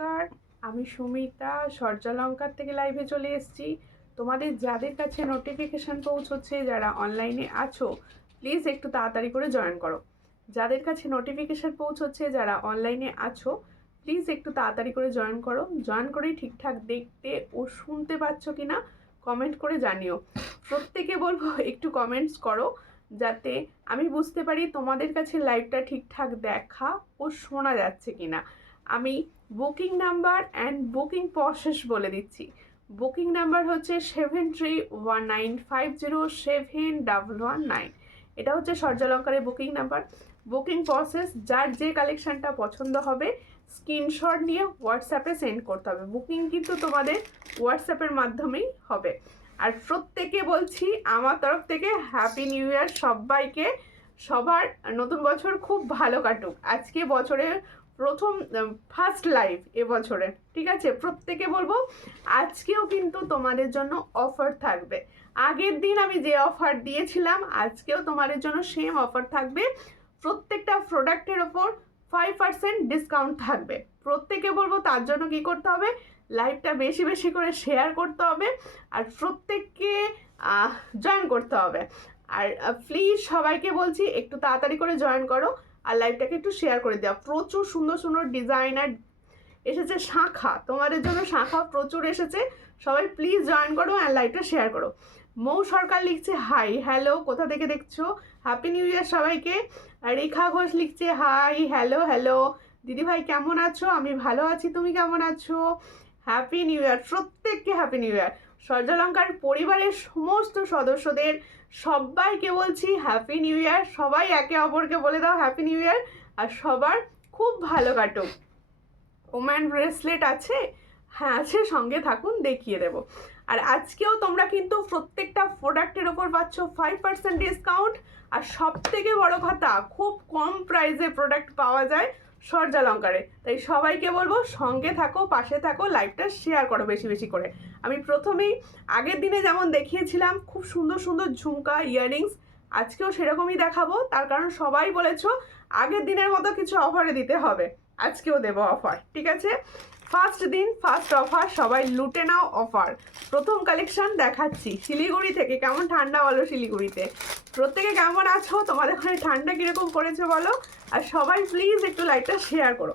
নমস্কার, আমি সুমিতা সূর্যালঙ্কার থেকে লাইভে চলে এসেছি। তোমাদের যাদের কাছে নোটিফিকেশান পৌঁছচ্ছে, যারা অনলাইনে আছো, প্লিজ একটু তাড়াতাড়ি করে জয়েন করো। যাদের কাছে নোটিফিকেশান পৌঁছচ্ছে, যারা অনলাইনে আছো, প্লিজ একটু তাড়াতাড়ি করে জয়েন করো। জয়েন করেই ঠিকঠাক দেখতে ও শুনতে পাচ্ছ কি না কমেন্ট করে জানিও। প্রত্যেকে বলবো একটু কমেন্টস করো, যাতে আমি বুঝতে পারি তোমাদের কাছে লাইভটা ঠিকঠাক দেখা ও শোনা যাচ্ছে কি না। আমি booking number and booking process বলে দিচ্ছি। বুকিং নাম্বার হচ্ছে 7319507119। এটা হচ্ছে সূর্যালঙ্কারের বুকিং নাম্বার। বুকিং প্রসেস, যার যে কালেকশানটা পছন্দ হবে স্ক্রিনশট নিয়ে হোয়াটসঅ্যাপে সেন্ড করতে হবে। বুকিং কিন্তু তোমাদের হোয়াটসঅ্যাপের মাধ্যমেই হবে। আর প্রত্যেকে বলছি আমার তরফ থেকে হ্যাপি নিউ ইয়ার সবাইকে। সবার নতুন বছর খুব ভালো কাটুক। আজকে বছরের প্রথম ফার্স্ট লাইভ এবছরে, ঠিক আছে? প্রত্যেকে বলবো আজকেও কিন্তু তোমাদের জন্য অফার থাকবে। আগের দিন আমি যে অফার দিয়েছিলাম আজকেও তোমাদের জন্য সেম অফার থাকবে। প্রত্যেকটা প্রোডাক্টের ওপর 5% ডিসকাউন্ট থাকবে। প্রত্যেকে বলবো তার জন্য কি করতে হবে, লাইভটা বেশি বেশি করে শেয়ার করতে হবে আর প্রত্যেককে জয়েন করতে হবে। আর প্লিজ সবাইকে বলছি একটু তাড়াতাড়ি করে জয়েন করো আর লাইভটাকে একটু শেয়ার করে দেওয়া। প্রচুর সুন্দর সুন্দর ডিজাইনার এসেছে, শাঁখা তোমাদের জন্য শাঁখা প্রচুর এসেছে। সবাই প্লিজ জয়েন করো আর লাইভটা শেয়ার করো। মৌ সরকার লিখছে হাই হ্যালো, কোথা থেকে দেখছো? হ্যাপি নিউ ইয়ার সবাইকে। আর রেখা ঘোষ লিখছে হাই হ্যালো হ্যালো। দিদিভাই কেমন আছো? আমি ভালো আছি, তুমি কেমন আছো? হ্যাপি নিউ ইয়ার, প্রত্যেককে হ্যাপি নিউ ইয়ার। সূর্যালঙ্কার পরিবারের সমস্ত সদস্যদের সবাইকে বলছি হ্যাপি নিউ ইয়ার। সবাই একে অপরকে বলে দাও হ্যাপি নিউ ইয়ার। আর সবার খুব ভালো কাটুক। ওম্যান ব্রেসলেট আছে? হ্যাঁ আছে, সঙ্গে থাকুন, দেখিয়ে দেব। আর আজকেও তোমরা কিন্তু প্রত্যেকটা প্রোডাক্টের ওপর পাচ্ছ 5% ডিসকাউন্ট। আর সব থেকে বড় কথা, খুব কম প্রাইসে প্রোডাক্ট পাওয়া যায় সূর্যালঙ্কারে। তাই সবাইকে বলবো সঙ্গে থাকো, পাশে থাকো, লাইভটা শেয়ার করো বেশি বেশি করে। আমি প্রথমেই আগের দিনে যেমন দেখিয়েছিলাম খুব সুন্দর সুন্দর ঝুমকা, ইয়াররিংস, আজকেও সেরকমই দেখাবো। তার কারণ সবাই বলেছো আগের দিনের মতো কিছু অফারে দিতে হবে, আজকেও দেবো অফার, ঠিক আছে? ফার্স্ট দিন ফার্স্ট অফার, সবাই লুটে নাও অফার। প্রথম কালেকশন দেখাচ্ছি শিলিগুড়ি থেকে। কেমন ঠান্ডা বলো শিলিগুড়িতে? প্রত্যেকে কেমন আছো? তোমাদের ওখানে ঠান্ডা কীরকম পড়েছে বলো? আর সবাই প্লিজ একটু লাইভটা শেয়ার করো,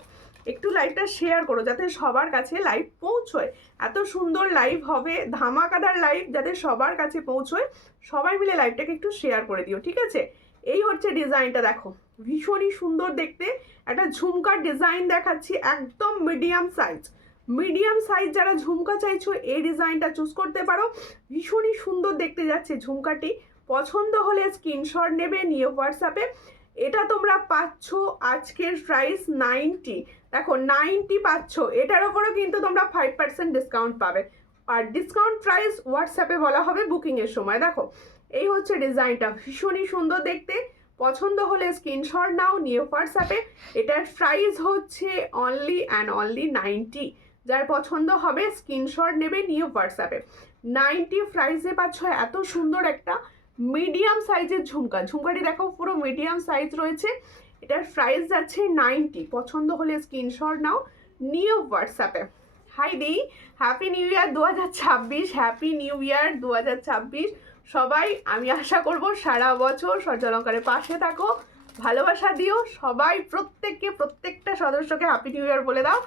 একটু লাইভটা শেয়ার করো যাতে সবার কাছে লাইভ পৌঁছয়। এত সুন্দর লাইভ হবে, ধামাকাদার লাইভ, যাতে সবার কাছে পৌঁছয়। সবাই মিলে লাইভটাকে একটু শেয়ার করে দিও, ঠিক আছে? এই হচ্ছে ডিজাইনটা, দেখো ভীষণই সুন্দর দেখতে। একটা ঝুমকার ডিজাইন দেখাচ্ছি, একদম মিডিয়াম সাইজ। মিডিয়াম সাইজ যারা ঝুমকা চাইছো এই ডিজাইনটা চুজ করতে পারো। ভীষণই সুন্দর দেখতে যাচ্ছে ঝুমকাটি। পছন্দ হলে স্ক্রিনশট নেবে, নিয়ে হোয়াটসঅ্যাপে। এটা তোমরা পাচ্ছ আজকের প্রাইস 90। দেখো 90 পাচ্ছ, এটার ওপরও কিন্তু তোমরা 5% ডিসকাউন্ট পাবে। আর ডিসকাউন্ট প্রাইস হোয়াটসঅ্যাপে বলা হবে বুকিংয়ের সময়। দেখো এই হচ্ছে ডিজাইনটা, ভীষণই সুন্দর দেখতে। পছন্দ হলে স্ক্রিনশট নাও, নিয়ে হোয়াটসঅ্যাপে। এটার প্রাইস হচ্ছে অনলি অ্যান্ড অনলি 90। যার পছন্দ হবে স্ক্রিনশট নেবে, নিয়ে হোয়াটসঅ্যাপে। 90 প্রাইসে পাচ্ছ এত সুন্দর একটা মিডিয়াম সাইজের ঝুমকা। ঝুমকাটি দেখো পুরো মিডিয়াম সাইজ রয়েছে। এটার প্রাইস যাচ্ছে 90। পছন্দ হলে স্ক্রিনশট নাও, নিয়ে হোয়াটসঅ্যাপে। হাই দি, happy new year 2026। Happy new year 2026 সবাই। আমি আশা করব সারা বছর সূর্যালঙ্কারের পাশে থাকো, ভালোবাসা দিও। সবাই প্রত্যেককে, প্রত্যেকটা সদস্যকে হ্যাপি নিউ ইয়ার বলে দাও।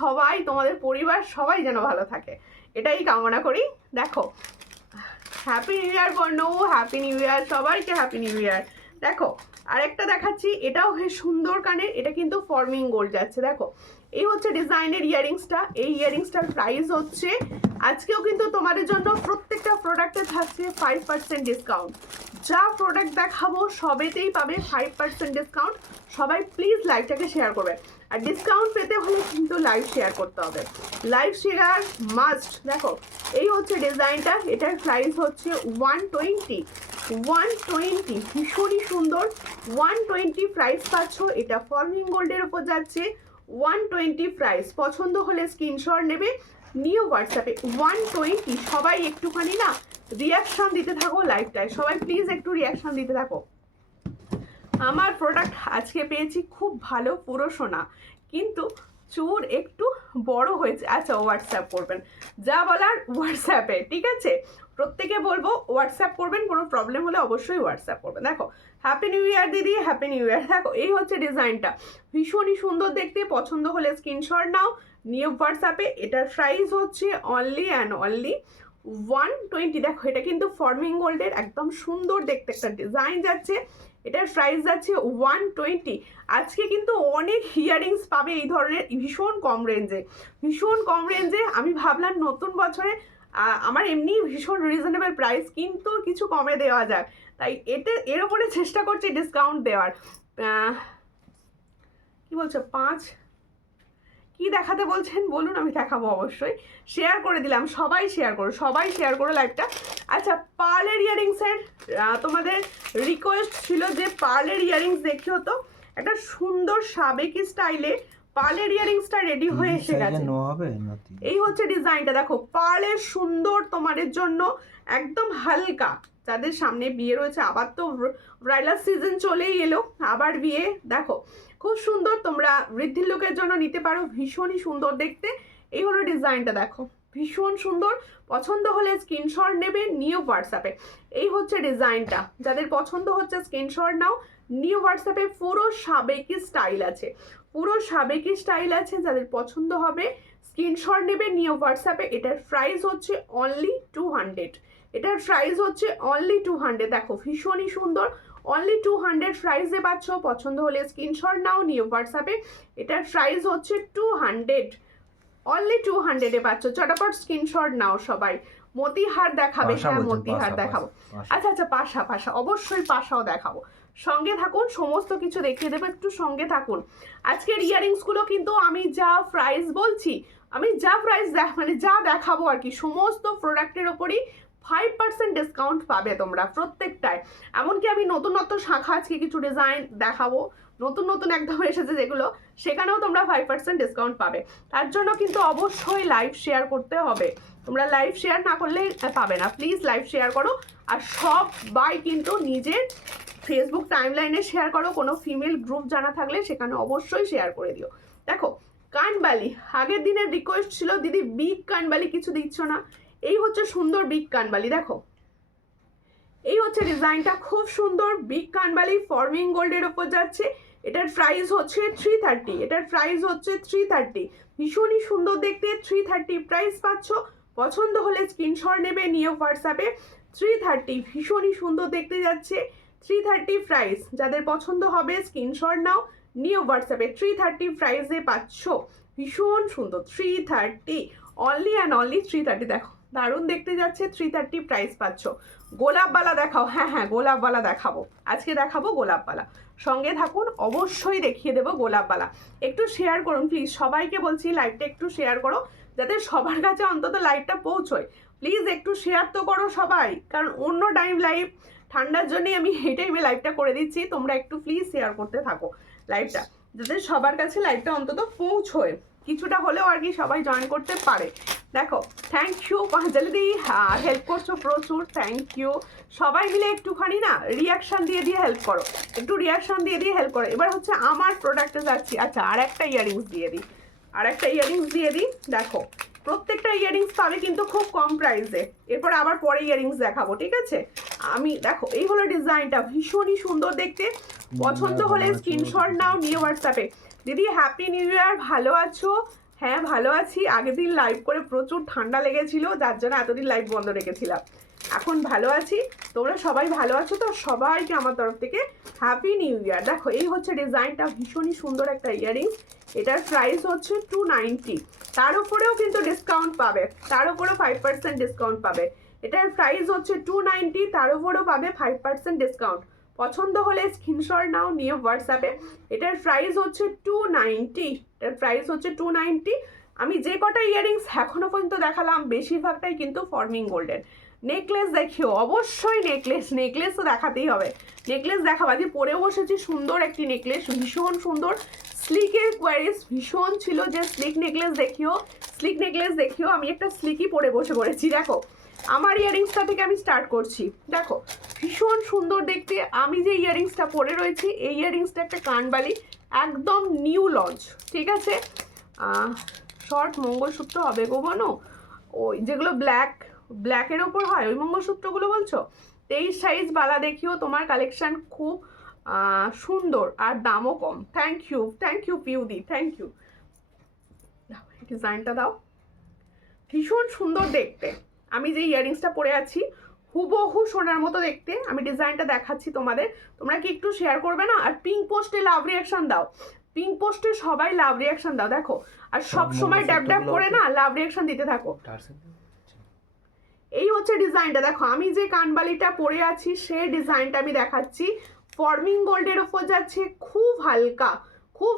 সবাই, তোমাদের পরিবার সবাই যেন ভালো থাকে, এটাই কামনা করি। দেখো হ্যাপি নিউ ইয়ার বর্ণ, হ্যাপি নিউ ইয়ার সবাইকে, হ্যাপি নিউ ইয়ার। দেখো আরেকটা দেখাচ্ছি, এটাও বেশ সুন্দর কানের। এটা কিন্তু ফর্মিং গোল্ড যাচ্ছে। দেখো এই হচ্ছে ডিজাইনের ইয়াররিংসটা। এই ইয়াররিংসটার প্রাইস হচ্ছে আজকেও কিন্তু তোমাদের জন্য প্রত্যেকটা প্রোডাক্টে থাকছে 5% ডিসকাউন্ট। যা প্রোডাক্ট দেখাবো সবেতেই পাবে 5% ডিসকাউন্ট। সবাই প্লিজ লাইভটাকে শেয়ার করবে। আর ডিসকাউন্ট পেতে হলে কিন্তু লাইভ শেয়ার করতে হবে, লাইভ শেয়ার মাস্ট। দেখো এই হচ্ছে ডিজাইনটা, এটার প্রাইস হচ্ছে 120। ভীষণই সুন্দর। 120 প্রাইস পাচ্ছ। এটা ফর্মিং গোল্ডের ওপর যাচ্ছে। 120 প্রাইস। পছন্দ হলে স্ক্রিনশট নেবে, নিয়ে হোয়াটসঅ্যাপে। 120। সবাই একটুখানি না রিয়াকশান দিতে থাকো লাইভটায়, সবাই প্লিজ একটু রিয়াকশান দিতে থাকো। আমার প্রোডাক্ট আজকে পেয়েছি খুব ভালো, পুরো সোনা, কিন্তু চুর একটু বড় হয়েছে। আচ্ছা হোয়াটসঅ্যাপ করবেন, যা বলার হোয়াটসঅ্যাপে, ঠিক আছে? প্রত্যেকে বলবো হোয়াটসঅ্যাপ করবেন, কোনো প্রবলেম হলে অবশ্যই হোয়াটসঅ্যাপ করবেন। দেখো হ্যাপি নিউ ইয়ার দিদি, হ্যাপি নিউ ইয়ার। দেখো এই হচ্ছে ডিজাইনটা, ভীষণই সুন্দর দেখতে, পছন্দ হলে স্ক্রিনশট নাও, নিয়ে হোয়াটসঅ্যাপে। এটার প্রাইস হচ্ছে অনলি অ্যান্ড অনলি 120। দেখো এটা কিন্তু ফর্মিং গোল্ডের একদম সুন্দর দেখতে একটা ডিজাইন যাচ্ছে, এটার প্রাইস যাচ্ছে 120। আজকে কিন্তু অনেক ইয়ারিংস পাবে এই ধরনের ভীষণ কম রেঞ্জে, ভীষণ কম রেঞ্জে। আমি ভাবলাম নতুন বছরে আমার এমনি ভীষণ রিজনেবল প্রাইস, কিন্তু কিছু কমে দেওয়া যায়, তাই এর ওপরে চেষ্টা করছি ডিসকাউন্ট দেওয়ার। কি বলছো 5 কি দেখাতে বলছেন বলুন, আমি দেখাবো অবশ্যই। শেয়ার করে দিলাম, সবাই শেয়ার করো, সবাই শেয়ার করো লাইভটা। আচ্ছা পার্লের ইয়ারিংসের তোমাদের রিকোয়েস্ট ছিল যে পার্লের ইয়ারিংস দেখিও তো, একটা সুন্দর সাবেকি স্টাইলে পার্লের ইয়ারিংসটা রেডি হয়ে এসে গেছে। এই হচ্ছে ডিজাইনটা, দেখো পার্লের সুন্দর তোমাদের জন্য একদম হালকা, যাদের সামনে বিয়ে রয়েছে, আবার তো ব্রাইডাল সিজন চলেই এলো, আবার বিয়ে। দেখো খুব সুন্দর, তোমরা বৃদ্ধির লোকের জন্য নিতে পারো, ভীষণই সুন্দর দেখতে। এই হলো ডিজাইনটা, দেখো ভীষণ সুন্দর, পছন্দ হলে স্ক্রিনশট নেবে, নিউ হোয়াটসঅ্যাপে। এই হচ্ছে ডিজাইনটা, যাদের পছন্দ হচ্ছে স্ক্রিনশট নাও, নিউ হোয়াটসঅ্যাপে। পুরো সাবেকি স্টাইল আছে, পুরো সাবেকি স্টাইল আছে, যাদের পছন্দ হবে স্ক্রিনশট নেবে, নিউ হোয়াটসঅ্যাপে। এটার প্রাইস হচ্ছে অনলি 200, এটার প্রাইস হচ্ছে অনলি 200। দেখো ভীষণই সুন্দর, অনলি 200 প্রাইসে পাচ্ছ, পছন্দ হলে স্ক্রিনশট নাও, নিউ হোয়াটসঅ্যাপে। এটার প্রাইস হচ্ছে 200, অনলি 200-এ পাচ্ছ, চটাপট স্ক্রিনশট নাও সবাই। মতিহার দেখাবে? হ্যাঁ মতিহার দেখাবো। আচ্ছা আচ্ছা পাশা অবশ্যই পাশাও দেখাবো, সঙ্গে থাকুন, সমস্ত কিছু দেখিয়ে দেবো, একটু সঙ্গে থাকুন। আজকের ইয়ারিংসগুলো কিন্তু আমি যা প্রাইস বলছি, আমি যা প্রাইস মানে যা দেখাবো আর কি, সমস্ত প্রোডাক্টের ওপরই 5% ডিসকাউন্ট পাবে তোমরা প্রত্যেকটায়। এমনকি আমি নতুনত্ব শাখা আজকে কিছু ডিজাইন দেখাবো, নতুন নতুন একদম এসেছে যেগুলো, সেখানেও তোমরা 5% ডিসকাউন্ট পাবে। তার জন্য কিন্তু অবশ্যই লাইভ শেয়ার করতে হবে, তোমরা লাইভ শেয়ার না করলে পাবে না। প্লিজ লাইভ শেয়ার করো, আর সবাই কিন্তু নিজের ফেসবুক টাইমলাইনে শেয়ার করো, কোনো ফিমেল গ্রুপ জানা থাকলে সেখানে অবশ্যই শেয়ার করে দিও। দেখো কানবালি, আগের দিনের রিকোয়েস্ট ছিল দিদি বিগ কানবালি কিছু দিচ্ছ না, এই হচ্ছে সুন্দর বিগ কানবালি। দেখো এই হচ্ছে ডিজাইনটা, খুব সুন্দর বিগ কানবালি, ফর্মিং গোল্ডের ওপর যাচ্ছে। এটার প্রাইস হচ্ছে 330, এটার প্রাইস হচ্ছে 330, ভীষণই সুন্দর দেখতে, 330 প্রাইস পাচ্ছ। পছন্দ হলে স্ক্রিনশট নেবে, নিয়ে হোয়াটসঅ্যাপে। 330 ভীষণই সুন্দর দেখতে যাচ্ছে, 330 প্রাইস, যাদের পছন্দ হবে স্ক্রিনশট নাও, নিয়ে হোয়াটসঅ্যাপে। 330 প্রাইসে পাচ্ছ, ভীষণ সুন্দর 330, অনলি অ্যান্ড অনলি 330। দেখো দারুণ দেখতে যাচ্ছে, 330 প্রাইস পাচ্ছ। গোলাপবালা দেখাও? হ্যাঁ গোলাপবালা দেখাবো, আজকে দেখাবো গোলাপবালা, সঙ্গে থাকুন, অবশ্যই দেখিয়ে দেবো গোলাপবালা। একটু শেয়ার করুন প্লিজ, সবাইকে বলছি লাইভটা একটু শেয়ার করো, যাতে সবার কাছে অন্তত লাইভটা পৌঁছয়। প্লিজ একটু শেয়ার তো করো সবাই, কারণ অন্য টাইম লাইভ ঠান্ডার জন্যই আমি এই টাইমে লাইভটা করে দিচ্ছি, তোমরা একটু প্লিজ শেয়ার করতে থাকো লাইভটা, যাতে সবার কাছে লাইভটা অন্তত পৌঁছয়, কিছুটা হলেও আর কি সবাই জয়েন করতে পারে। দেখো থ্যাংক ইউ পাঁচালি দি, হেল্প করছো প্রচুর, থ্যাংক ইউ। সবাই মিলে একটুখানি না রিয়াকশান দিয়ে হেল্প করো, একটু রিয়াকশান দিয়ে হেল্প করো। এবার হচ্ছে আমার প্রোডাক্টে যাচ্ছি। আচ্ছা আর একটা ইয়ারিংস দিয়ে দিই, দেখো প্রত্যেকটা ইয়ারিংস পাবে কিন্তু খুব কম প্রাইসে, এরপর আবার পরে ইয়ারিংস দেখাবো, ঠিক আছে? আমি দেখো এই হলো ডিজাইনটা, ভীষণই সুন্দর দেখতে, পছন্দ হলে স্ক্রিনশট নাও, নিয়ে হোয়াটসঅ্যাপে। দিদি হ্যাপি নিউ ইয়ার, ভালো আছো? হ্যাঁ ভালো আছি, আগের দিন লাইভ করে প্রচুর ঠান্ডা লেগেছিল, যার জন্য এতদিন লাইভ বন্ধ রেখেছিলাম, এখন ভালো আছি। তোমরা সবাই ভালো আছো তো? সবাইকে আমার তরফ থেকে হ্যাপি নিউ ইয়ার। দেখো এই হচ্ছে ডিজাইনটা, ভীষণই সুন্দর একটা ইয়ারিংস, এটার প্রাইস হচ্ছে 290, তার উপরেও কিন্তু ডিসকাউন্ট পাবে, তার উপরেও 5% ডিসকাউন্ট পাবে। এটার প্রাইস হচ্ছে 290, তার উপরেও পাবে 5% ডিসকাউন্ট। পছন্দ হলে স্ক্রিনশট নাও, নিয়ে হোয়াটসঅ্যাপে। এটার প্রাইস হচ্ছে 290, এটার প্রাইস হচ্ছে 290। আমি যে কটা ইয়ারিংস এখনো পর্যন্ত দেখালাম বেশিরভাগটাই কিন্তু ফর্মিং গোল্ডের। নেকলেস দেখিও, অবশ্যই নেকলেস তো দেখাতেই হবে, নেকলেস দেখাবো। আজকে পরে বসেছি সুন্দর একটি নেকলেস, ভীষণ সুন্দর, স্লিকের কোয়ারিস ভীষণ ছিল যে স্লিক নেকলেস দেখিও। আমি একটা স্লিকই পরে পড়েছি। দেখো আমার ইয়ারিংসটা থেকে আমি স্টার্ট করছি, দেখো ভীষণ সুন্দর দেখতে। আমি যে ইয়ারিংসটা পরে রয়েছি, এই ইয়ারিংসটা একটা কানবালি, একদম নিউ লঞ্চ, ঠিক আছে? শর্ট মঙ্গলসূত্র হবে গো বনু, ওই যেগুলো ব্ল্যাকের ওপর হয় ওই মঙ্গলসূত্রগুলো বলছো? 23 সাইজ বালা দেখিও, তোমার কালেকশন খুব সুন্দর আর দামও কম। থ্যাংক ইউ পিউদি, থ্যাংক ইউ। ডিজাইনটা দাও, ভীষণ সুন্দর দেখতে। আমি যে ইয়াররিংসটা পরে আছি হুবহু সোনার মতো দেখতে। আমি ডিজাইনটা দেখাচ্ছি তোমাদের, তোমরা কি একটু শেয়ার করবে না? আর পিঙ্ক পোস্টে লাভ রিয়াকশন দাও, পিঙ্ক পোস্টে সবাই লাভ রিয়াকশন দাও। দেখো আর সব সময় ড্যাব ড্যাব করে না লাভ রিয়াকশন দিতে থাকো। এই হচ্ছে ডিজাইনটা, দেখো আমি যে কানবালিটা পরে আছি সেই ডিজাইনটা আমি দেখাচ্ছি। ফর্মিং গোল্ডের ওপর যাচ্ছে, খুব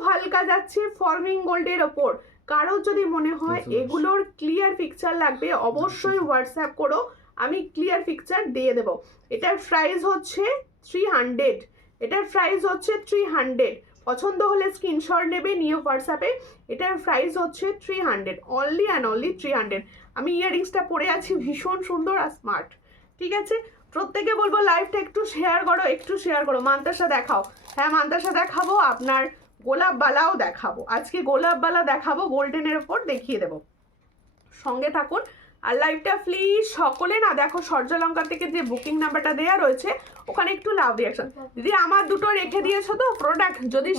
হালকা যাচ্ছে ফর্মিং গোল্ডের ওপর। কারো যদি মনে হয় এগুলোর ক্লিয়ার পিকচার লাগবে অবশ্যই হোয়াটসঅ্যাপ করো, আমি ক্লিয়ার পিকচার দিয়ে দেবো। এটার প্রাইস হচ্ছে 300, এটার প্রাইস হচ্ছে 300। পছন্দ হলে স্ক্রিনশট নেবে, নিয়ে হোয়াটসঅ্যাপে। এটার প্রাইস হচ্ছে 300, অনলি অ্যান্ড অনলি 300। আমি ইয়াররিংসটা পরে আছি, ভীষণ সুন্দর আর স্মার্ট। ঠিক আছে, প্রত্যেকে বলবো লাইভটা একটু শেয়ার করো, একটু শেয়ার করো। মান্তাসা দেখাও, হ্যাঁ মান্তাসা দেখাবো, আপনার গোলাপ বালাও দেখাবো। আজকে গোলাপ বালা দেখাবো, গোল্ডেনের ওপর দেখিয়ে দেবো, সঙ্গে থাকুন। আর লাইভটা প্লিজ সকলে না দেখো, সূর্যলঙ্কা থেকে যে বুকিং নাম্বারটা দেওয়া রয়েছে ওখানে একটু লাভ রিয়াকশন। দিদি আমার দুটো রেখে দিয়েছো তো প্রোডাক্ট, যদি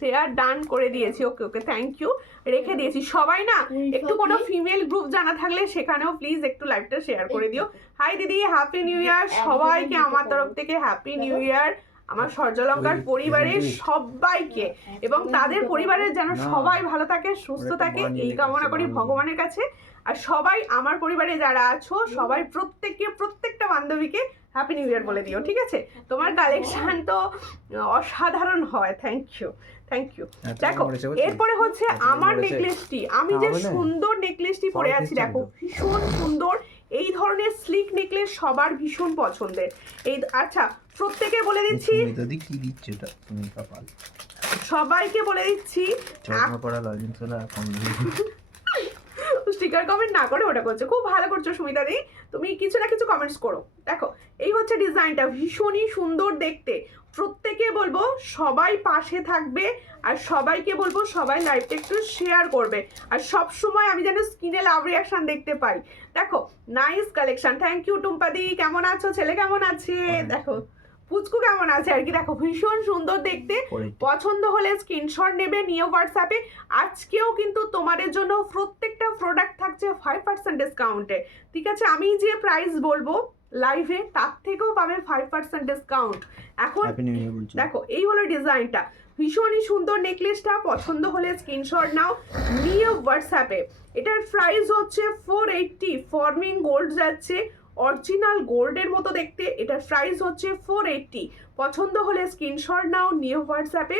শেয়ার ডান করে দিয়েছি, ওকে থ্যাংক ইউ, রেখে দিয়েছি। সবাই না একটু কোনো ফিমেল গ্রুপ জানা থাকলে সেখানেও প্লিজ একটু লাইভটা শেয়ার করে দিও। হাই দিদি, হ্যাপি নিউ ইয়ার সবাইকে আমার তরফ থেকে, হ্যাপি নিউ ইয়ার আমার সূর্যলঙ্কার পরিবারের সবাইকে, এবং তাদের পরিবারের যেন সবাই ভালো থাকে, সুস্থ থাকে, এই কামনা করি ভগবানের কাছে। আর সবাই আমার পরিবারে যারা আছো সবাই প্রত্যেকটা বান্ধবীকে হ্যাপি নিউ ইয়ার বলে দিও, ঠিক আছে? তোমার কালেকশন তো অসাধারণ হয়, থ্যাংক ইউ। দেখো এরপরে হচ্ছে আমার নেকলেসটি, আমি যে সুন্দর নেকলেসটি পরে আছি দেখো, ভীষণ সুন্দর। এই ধরনের স্লিক নেকলেস সবার ভীষণ পছন্দের। এই আচ্ছা প্রত্যেকে বলে দিচ্ছি, সবাইকে বলে দিচ্ছি, স্টিকার কমেন্ট না করে ওটা করছো, খুব ভালো করছো সুমিতা দি, তুমি কিছু না কিছু কমেন্টস করো। দেখো এই হচ্ছে ডিজাইনটা, ভীষণই সুন্দর দেখতে। প্রত্যেকে বলবো সবাই পাশে থাকবে, আর সবাইকে বলবো সবাই লাইভটা একটু শেয়ার করবে, আর সব সময় আমি যেন স্ক্রিনে লাভ রিয়াকশন দেখতে পাই। দেখো নাইস কালেকশন, থ্যাংক ইউ টুম্পাদি। কেমন আছো, ছেলে কেমন আছে, দেখো পুচকু কেমন আছে আর কি, দেখো ভীষণ সুন্দর দেখতে। পছন্দ হলে স্ক্রিনশট নেবে, নিয়ে হোয়াটসঅ্যাপে। আজকেও কিন্তু তোমাদের জন্য প্রত্যেকটা প্রোডাক্ট থাকছে 5% ডিসকাউন্টে, ঠিক আছে? আমি যে প্রাইস বলবো লাইভে তার থেকেও পাবে 5% ডিসকাউন্ট। এখন দেখো এই হলো ডিজাইনটা, ভীষণই সুন্দর নেকলেসটা। পছন্দ হলে স্ক্রিনশট নাও, নিয়ে হোয়াটসঅ্যাপে। এটার প্রাইস হচ্ছে 480, ফর্মিং গোল্ড যাচ্ছে, অরিজিনাল গোল্ডের মতো দেখতে। এটার প্রাইস হচ্ছে 480। পছন্দ হলে স্ক্রিনশট নাও, নিয়ে হোয়াটসঅ্যাপে।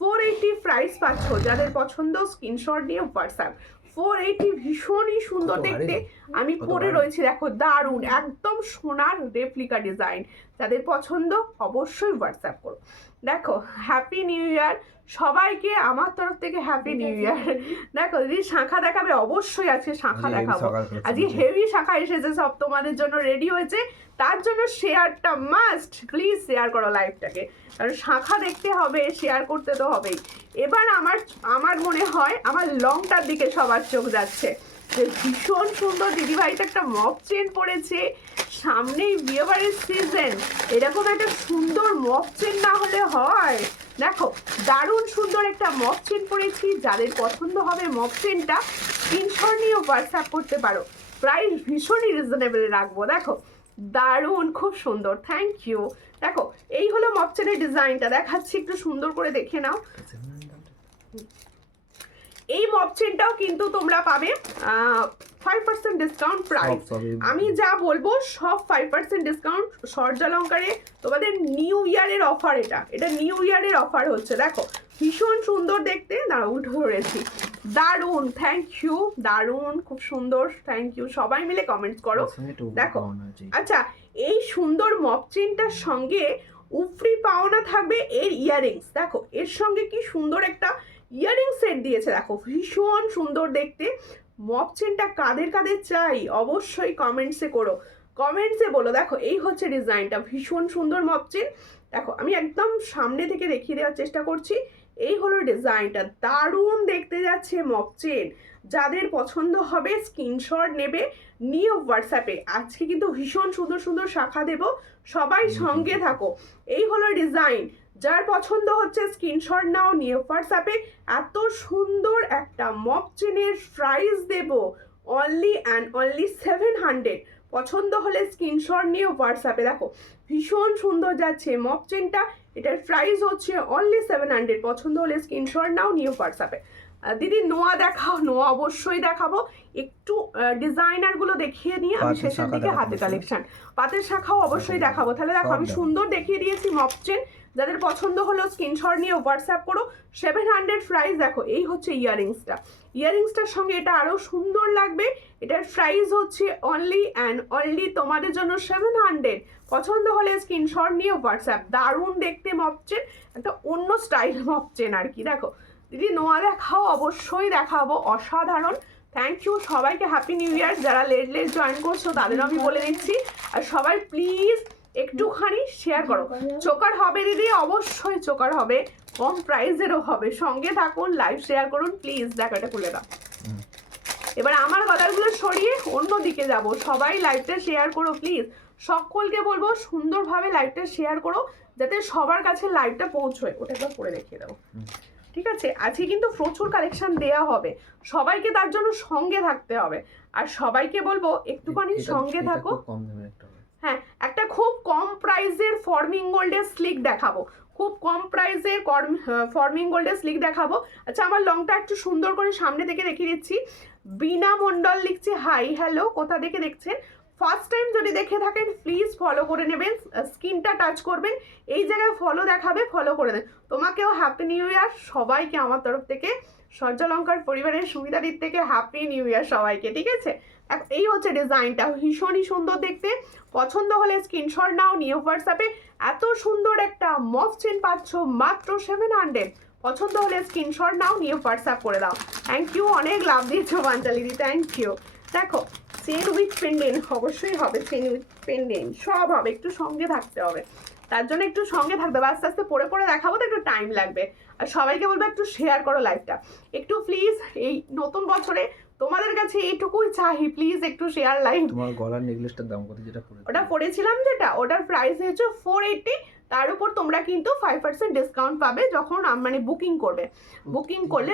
480 প্রাইস পাচ্ছ, যাদের পছন্দ স্ক্রিনশট নিয়ে হোয়াটসঅ্যাপ। 480 ভীষণই সুন্দর দেখতে, আমি পরে রয়েছি দেখো, দারুণ একদম সোনার রেপ্লিকা ডিজাইন। যাদের পছন্দ অবশ্যই হোয়াটসঅ্যাপ করো। দেখো হ্যাপি নিউ ইয়ার সবাইকে আমার তরফ থেকে, হ্যাপি নিউ ইয়ার। দেখো যদি শাঁখা দেখাবে, অবশ্যই আছে শাঁখা দেখাবো। আজকে হেভি শাঁখা এসেছে, সব তোমাদের জন্য রেডি হয়েছে, তার জন্য শেয়ারটা মাস্ট, প্লিজ শেয়ার করো লাইভটাকে, কারণ শাঁখা দেখতে হবে, শেয়ার করতে তো হবেই। এবার আমার মনে হয় আমার লংটার দিকে সবার চোখ যাচ্ছে, যে ভীষণ সুন্দর দিদিভাইটা একটা মক চেন পরেছে, সামনেই বিয়েবাড়ির সিজন, এরকম একটা সুন্দর মক চেন না হলে হয়? দেখো দারুণ সুন্দর একটা মক চেন পরেছি, যাদের পছন্দ হবে মক চেনটা স্ক্রিনশট নিয়ে হোয়াটসঅ্যাপ করতে পারো। প্রাইস ভীষণই রিজনেবল রাখবো। দেখো দারুণ, খুব সুন্দর, থ্যাংক ইউ। দেখো এই হলো মক চেনের ডিজাইনটা, দেখাচ্ছি একটু সুন্দর করে দেখে নাও। এই মক চেনটাও কিন্তু তোমরা পাবে 5% ডিসকাউন্ট প্রাইস। আমি যা বলবো সব 5% ডিসকাউন্ট। সূর্যলঙ্কারে তোমাদের নিউ ইয়ারের অফার, এটা নিউ ইয়ারের অফার হচ্ছে। দেখো ভীষণ সুন্দর দেখতে, দাঁড়া উল্টো ধরেছি, দারুণ, থ্যাংক ইউ, দারুণ, খুব সুন্দর, থ্যাংক ইউ। সবাই মিলে কমেন্টস করো। দেখো আচ্ছা এই সুন্দর মক চেনটার সঙ্গে উপরি পাওনা থাকবে এর ইয়াররিংস। দেখো এর সঙ্গে কি সুন্দর একটা ইয়াররিং সেট দিয়েছে, দেখো ভীষণ সুন্দর দেখতে। মক চেনটা কাদের কাদের চাই অবশ্যই কমেন্টসে করো, কমেন্টসে বলো। দেখো এই হচ্ছে ডিজাইনটা, ভীষণ সুন্দর মক চেন। দেখো আমি একদম সামনে থেকে দেখিয়ে দেওয়ার চেষ্টা করছি। এই হলো ডিজাইনটা, দারুণ দেখতে যাচ্ছে মপ চেন। যাদের পছন্দ হবে স্ক্রিনশট নেবে, নিয়ে হোয়াটসঅ্যাপে। আজকে কিন্তু ভীষণ সুন্দর সুন্দর শাখা দেব, সবাই সঙ্গে থাকো। এই হলো ডিজাইন, যার পছন্দ হচ্ছে স্ক্রিনশট নাও, নিয়ে হোয়াটসঅ্যাপে। এত সুন্দর একটা মপ চেনের প্রাইস দেব অনলি অ্যান্ড অনলি 700। পছন্দ হলে স্ক্রিনশট নিয়ে হোয়াটসঅ্যাপে। দেখো ভীষণ সুন্দর যাচ্ছে মপ চেনটা, এটার প্রাইস হচ্ছে অনলি 700। পছন্দ হলে স্ক্রিনশট নাও, নিয়ে হোয়াটসঅ্যাপে। দিদি নোয়া দেখাও। নোয়া অবশ্যই দেখাবো, একটু ডিজাইনারগুলো দেখিয়ে নিয়ে আমি শেষের দিকে হাতে কালেকশন। পাতের শাখাও অবশ্যই দেখাবো। তাহলে দেখো আমি সুন্দর দেখিয়ে দিয়েছি মপ চেন, যাদের পছন্দ হলো স্ক্রিনশট নিয়ে হোয়াটসঅ্যাপ করো। 700 প্রাইস। দেখো এই হচ্ছে ইয়াররিংসটা, ইয়াররিংসটার সঙ্গে এটা আরও সুন্দর লাগবে। এটার প্রাইস হচ্ছে অনলি অ্যান্ড অনলি তোমাদের জন্য 700। পছন্দ হলে স্ক্রিনশট নিয়ে হোয়াটসঅ্যাপ। দারুণ দেখতে মপ চেন, একটা অন্য স্টাইল মপ চেন আর কি। দেখো দিদি নোয়া দেখাও, অবশ্যই দেখাবো, অসাধারণ। থ্যাংক ইউ সবাইকে, হ্যাপি নিউ ইয়ার। যারা লেট লেট জয়েন করছো তাদেরও আমি বলে দিচ্ছি। আর সবাই প্লিজ একটুখানি শেয়ার করো। চোকার হবে দিদি, অবশ্যই চোকার হবে, কম প্রাইসেরও হবে। সঙ্গে থাকুন, লাইভ শেয়ার করুন প্লিজ। দেখো এটা খুলে দাও। এবার আমার গলাগুলো সরিয়ে অন্য দিকে যাব। সবাই লাইভটা শেয়ার করো প্লিজ। সকলকে বলবো সুন্দরভাবে লাইভটা শেয়ার করো, যাতে সবার কাছে লাইভটা পৌঁছয়। ওটা একবার করে দেখিয়ে দেবো, ঠিক আছে? আজকে কিন্তু প্রচুর কালেকশন দেয়া হবে, সবাইকে তার জন্য সঙ্গে থাকতে হবে। আর সবাইকে বলবো একটুখানি সঙ্গে থাকো। হ্যাঁ, একটা খুব কম প্রাইসের ফর্মিং গোল্ডের স্লিক দেখাবো, খুব কম প্রাইসের ফর্মিং গোল্ডের স্লিক দেখাবো। আচ্ছা আমার লংটা একটু সুন্দর করে সামনে থেকে দেখিয়ে দিচ্ছি। বিনা মণ্ডল লিখছে হাই হ্যালো, কোথা থেকে দেখছেন? ফার্স্ট টাইম যদি দেখে থাকেন প্লিজ ফলো করে নেবেন, স্ক্রিনটা টাচ করবেন, এই জায়গায় ফলো দেখাবে, ফলো করে দেন। তোমাকেও হ্যাপি নিউ ইয়ার সবাইকে আমার তরফ থেকে, সূর্যালঙ্কার পরিবারের সুবিধাদির থেকে হ্যাপি নিউ ইয়ার সবাইকে, ঠিক আছে? এই হচ্ছে ডিজাইনটা, ভীষণই সুন্দর দেখতে। পছন্দ হলে স্ক্রিনশট নাও, নিয়ে হোয়াটসঅ্যাপে। এত সুন্দর একটা মফ চেন পাচ্ছ মাত্র 700। পছন্দ হলে স্ক্রিনশট নাও, নিয়ে হোয়াটসঅ্যাপ করে দাও। থ্যাংক ইউ, অনেক লাভ দিয়েছো বাঞ্চালিদি, থ্যাংক ইউ। দেখো চেন উইথ পেন্ডেন্ট অবশ্যই হবে, চেন উইথ পেন্ডেন্ট সব হবে, একটু সঙ্গে থাকতে হবে। তার জন্য একটু সঙ্গে থাকতে হবে, আস্তে আস্তে পরে পরে দেখাবো তো একটু টাইম লাগবে। আর সবাইকে বলবো একটু শেয়ার করো লাইভটা একটু প্লিজ। এই নতুন বছরে তোমাদের কাছে এইটুকুই চাই, প্লিজ একটু শেয়ার লাইভ। তোমার গলার নেকলেসটার দাম কত? যেটা ওটা পরেছিলাম, যেটা ওটার প্রাইস হচ্ছে 480। তার উপর তোমরা কিন্তু 5% ডিসকাউন্ট পাবে যখন মানে বুকিং করবে। বুকিং করলে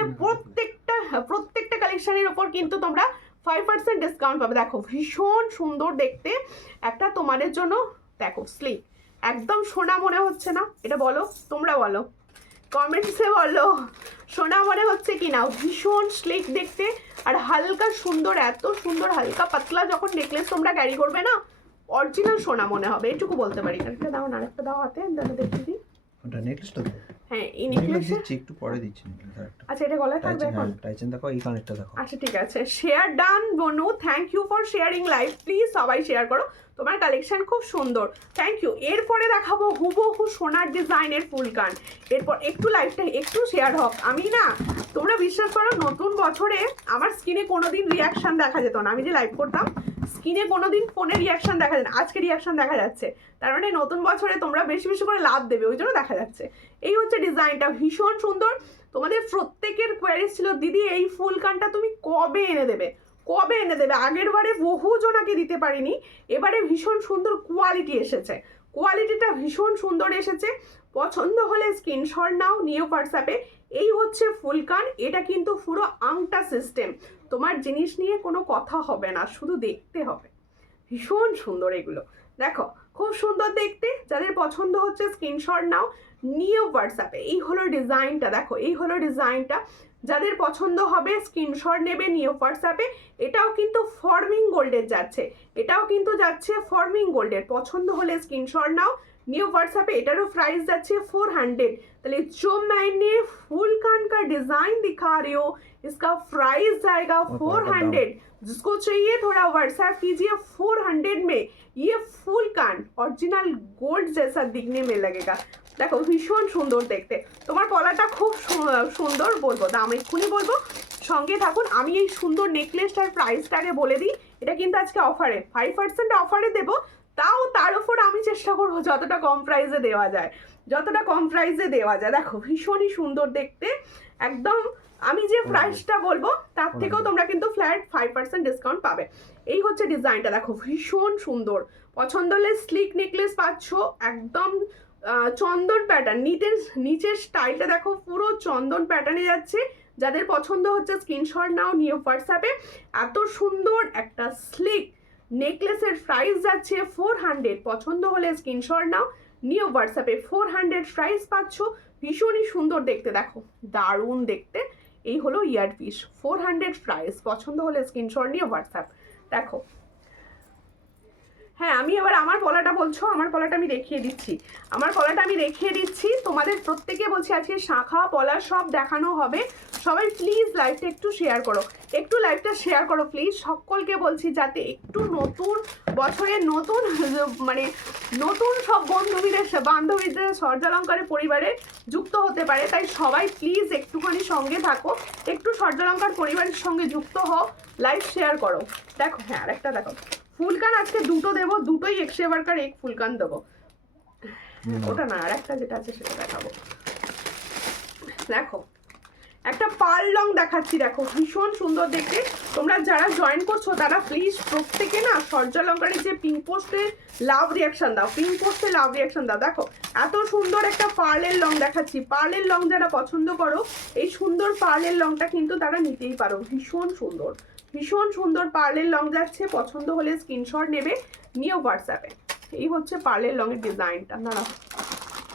প্রত্যেকটা কালেকশনের উপর কিন্তু তোমরা 5% ডিসকাউন্ট পাবে। দেখো ভীষণ সুন্দর দেখতে একটা তোমাদের জন্য। দেখো স্লিক একদম সোনা মনে হচ্ছে না? এটা বলো, তোমরা বলো কমেন্টসে বলো, সোনা মনে হচ্ছে কি না? ভীষণ স্লিক দেখতে আর হালকা সুন্দর, এত সুন্দর হালকা পাতলা যখন নেকলেস তোমরা ক্যারি করবে না, অরিজিনাল সোনা মনে হবে, এটুকু বলতে পারি। একটা দাও না, আরেকটা দাও হাতে, দেখি দিই। ওটা নেকলেসটা দাও। হ্যাঁ এই নেকলেসটা দিচ্ছি, একটু পরে দিচ্ছি নেকলেস আরেকটা। আচ্ছা এটা গলায় থাকবে এখন? টাইচেন দেখো, এই কানেরটা দেখো। আচ্ছা ঠিক আছে, শেয়ার ডান বনু, thank you for sharing live. Please সবাই শেয়ার করো, তোমার কালেকশন খুব সুন্দর, থ্যাংক ইউ। এরপরে দেখাবো হুবহু সোনার ডিজাইনের ফুলকান। এরপর একটু লাইভটা একটু শেয়ার হোক। আমি না, তোমরা বিশ্বাস করো নতুন বছরে আমার স্ক্রিনে কোনোদিন রিয়াকশন দেখা যেত না। আমি যে লাইভ করতাম স্ক্রিনে কোনোদিন ফোনে রিয়াকশন দেখা যায় না, আজকে রিয়াকশন দেখা যাচ্ছে। তার মানে নতুন বছরে তোমরা বেশি বেশি করে লাভ দেবে, ওই জন্য দেখা যাচ্ছে। এই হচ্ছে ডিজাইনটা, ভীষণ সুন্দর। তোমাদের প্রত্যেকের কোয়ারিজ ছিল দিদি এই ফুলকানটা তুমি কবে এনে দেবে, কবে এনে দেবে? আগের বারে বহু জনাকে দিতে পারিনি, এবারে ভীষণ সুন্দর কোয়ালিটি এসেছে, কোয়ালিটিটা ভীষণ সুন্দর এসেছে। পছন্দ হলে স্ক্রিনশট নাও, নিয়ে হোয়াটসঅ্যাপে। এই হচ্ছে ফুলকান, এটা কিন্তু পুরো আংটা সিস্টেম, তোমার জিনিস নিয়ে কোনো কথা হবে না, শুধু দেখতে হবে। ভীষণ সুন্দর এগুলো, দেখো খুব সুন্দর দেখতে। যাদের পছন্দ হচ্ছে স্ক্রিনশট নাও, নিয়ে হোয়াটসঅ্যাপে। এই হলো ডিজাইনটা, দেখো এই হলো ডিজাইনটা। যাদের পছন্দ হবে স্ক্রিনশট নেবে, নিয়ে হোয়াটসঅ্যাপে। এটাও কিন্তু ফর্মিং গোল্ডের যাচ্ছে, এটাও কিন্তু যাচ্ছে ফর্মিং গোল্ডের। পছন্দ হলে স্ক্রিনশট নাও, নিউ व्हाट्सएप एटारो प्राइस जाच्छे 400। ताहले जो मैंने फुल कान का डिजाइन दिखा रही हो इसका प्राइस जाएगा 400। जिसको चाहिए थोड़ा व्हाट्सएप कीजिए। 400 में ये फुल कान ओरिजिनल गोल्ड जैसा दिखने में लगेगा। देखो भीषण सुंदर देखते, তোমার পলাটা খুব সুন্দর। বলবো দাম এক্ষুনি বলবো, সঙ্গে থাকুন। আমি এই সুন্দর নেকলেসটার প্রাইসটাকে বলে দিই। এটা কিন্তু আজকে অফারে 5% অফারে দেবো, তাও তার উপর আমি চেষ্টা করবো যতটা কম প্রাইসে দেওয়া যায়। যতটা কম প্রাইসে দেওয়া যায়। দেখো ভীষণই সুন্দর দেখতে, একদম আমি যে প্রাইসটা বলবো তার থেকেও তোমরা কিন্তু ফ্ল্যাট 5% ডিসকাউন্ট পাবে। এই হচ্ছে ডিজাইনটা, দেখো ভীষণ সুন্দর। পছন্দ হলে স্লিক নেকলেস পাচ্ছ, একদম চন্দন প্যাটার্ন, নিচের স্টাইলটা দেখো পুরো চন্দন প্যাটার্নে যাচ্ছে। যাদের পছন্দ হচ্ছে স্ক্রিনশট নাও, নিউ হোয়াটসঅ্যাপে। এত সুন্দর একটা স্লিক নেকলেসের প্রাইস যাচ্ছে 400, পছন্দ হলে স্ক্রিনশট নাও, নিউ হোয়াটসঅ্যাপে 400 প্রাইস পাচ্ছ। ভীষণই সুন্দর দেখতে, দেখো দারুণ দেখতে। এই হলো ইয়ারপিস, 400 প্রাইস, পছন্দ হলে স্ক্রিনশট নিয়ে হোয়াটসঅ্যাপ। দেখো হ্যাঁ, আমি এবার আমার পলাটা বলছো, আমার পলাটা আমি দেখিয়ে দিচ্ছি, আমার পলাটা আমি দেখিয়ে দিচ্ছি তোমাদের প্রত্যেকে বলছি। আজকে শাখা পলা সব দেখানো হবে। সবাই প্লিজ লাইভটা একটু শেয়ার করো, একটু লাইভটা শেয়ার করো প্লিজ। সকলকে বলছি যাতে একটু নতুন বছরে নতুন মানে নতুন সব বান্ধবীদের স্বর্ণালঙ্কারের পরিবারে যুক্ত হতে পারে। তাই সবাই প্লিজ একটুখানি সঙ্গে থাকো, একটু স্বর্ণালঙ্কার পরিবারের সঙ্গে যুক্ত হও, লাইভ শেয়ার করো। দেখো হ্যাঁ আরেকটা দেখো, ফুলকান আজকে দুটো দেবো, দুটোই 100 বারকার এক ফুলকান দেবো। ওটা না, আর একটা যেটা আছে সেটা দেখাবো। দেখো একটা পার্ল লং দেখাচ্ছি, দেখো ভীষণ সুন্দর দেখতে। তোমরা যারা জয়েন করছো তারা প্লিজ প্রত্যেকে না স্বর্ণালঙ্কারের যে পিঙ্ক পোস্টে লাভ রিয়াকশন দাও, পিঙ্ক পোস্টে লাভ রিয়াকশন দাও। দেখো এত সুন্দর একটা পার্লের লং দেখাচ্ছি, পার্লের লং যারা পছন্দ করো এই সুন্দর পার্লের লংটা কিন্তু তারা নিতেই পারো। ভীষণ সুন্দর, ভীষণ সুন্দর পার্লের লং যাচ্ছে, পছন্দ হলে স্ক্রিনশট নেবে, নিয়ে হোয়াটসঅ্যাপে। এই হচ্ছে পার্লের লংয়ের ডিজাইনটা, দাঁড়াও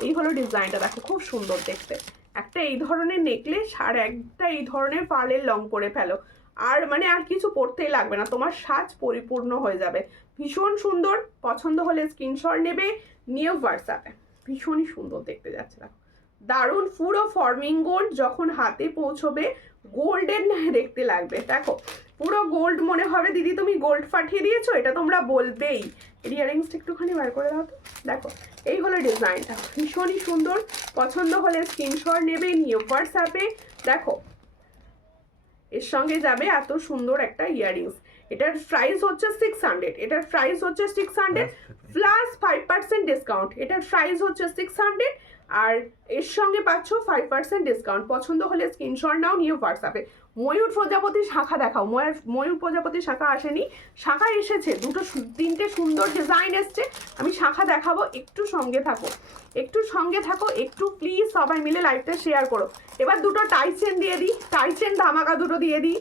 এই হলো ডিজাইনটা, দেখো খুব সুন্দর দেখতে। একটা এই ধরনের নেকলেস আর একটা এই ধরনের পার্লের লং পরে ফেলো, আর মানে আর কিছু পরতেই লাগবে না, তোমার সাজ পরিপূর্ণ হয়ে যাবে। ভীষণ সুন্দর, পছন্দ হলে স্ক্রিনশট নেবে, নিয়ে হোয়াটসঅ্যাপে। ভীষণই সুন্দর দেখতে যাচ্ছে, দেখো দারুণ পুরো ফর্মিং গোল্ড, যখন হাতে পৌঁছবে গোল্ডেন দেখতে লাগবে। দেখো পুরো গোল্ড মনে হবে দিদি তুমি গোল্ড ফাটিয়ে দিয়েছো, এটা তোমরা বলবেই। ইয়ারিংসটা একটুখানি বার করে দাও তো। দেখো এই হলো ডিজাইনটা, ভীষণই সুন্দর, পছন্দ হলে স্ক্রিনশট নেবে, নিয়ে হোয়াটসঅ্যাপে। দেখো এর সঙ্গে যাবে এত সুন্দর একটা ইয়ারিংস। এটার প্রাইস হচ্ছে 600, এটার প্রাইস হচ্ছে 600 প্লাস 5% ডিসকাউন্ট। এটার প্রাইস হচ্ছে 600 আর এর সঙ্গে পাচ্ছ 5% ডিসকাউন্ট। পছন্দ হলে স্ক্রিনশট নাও, নিয়ে হোয়াটসঅ্যাপে। ময়ূর প্রজাপতি শাখা দেখাও, ময়ূর প্রজাপতি শাখা আসেনি, শাখা এসেছে, তিনটে সুন্দর ডিজাইন এসছে। আমি শাখা দেখাবো, একটু সঙ্গে থাকো, একটু সঙ্গে থাকো, একটু প্লিজ সবাই মিলে লাইভটা শেয়ার করো। এবার দুটো টাই চেন দিয়ে দিই, টাই চেন ধামাকা দুটো দিয়ে দিই।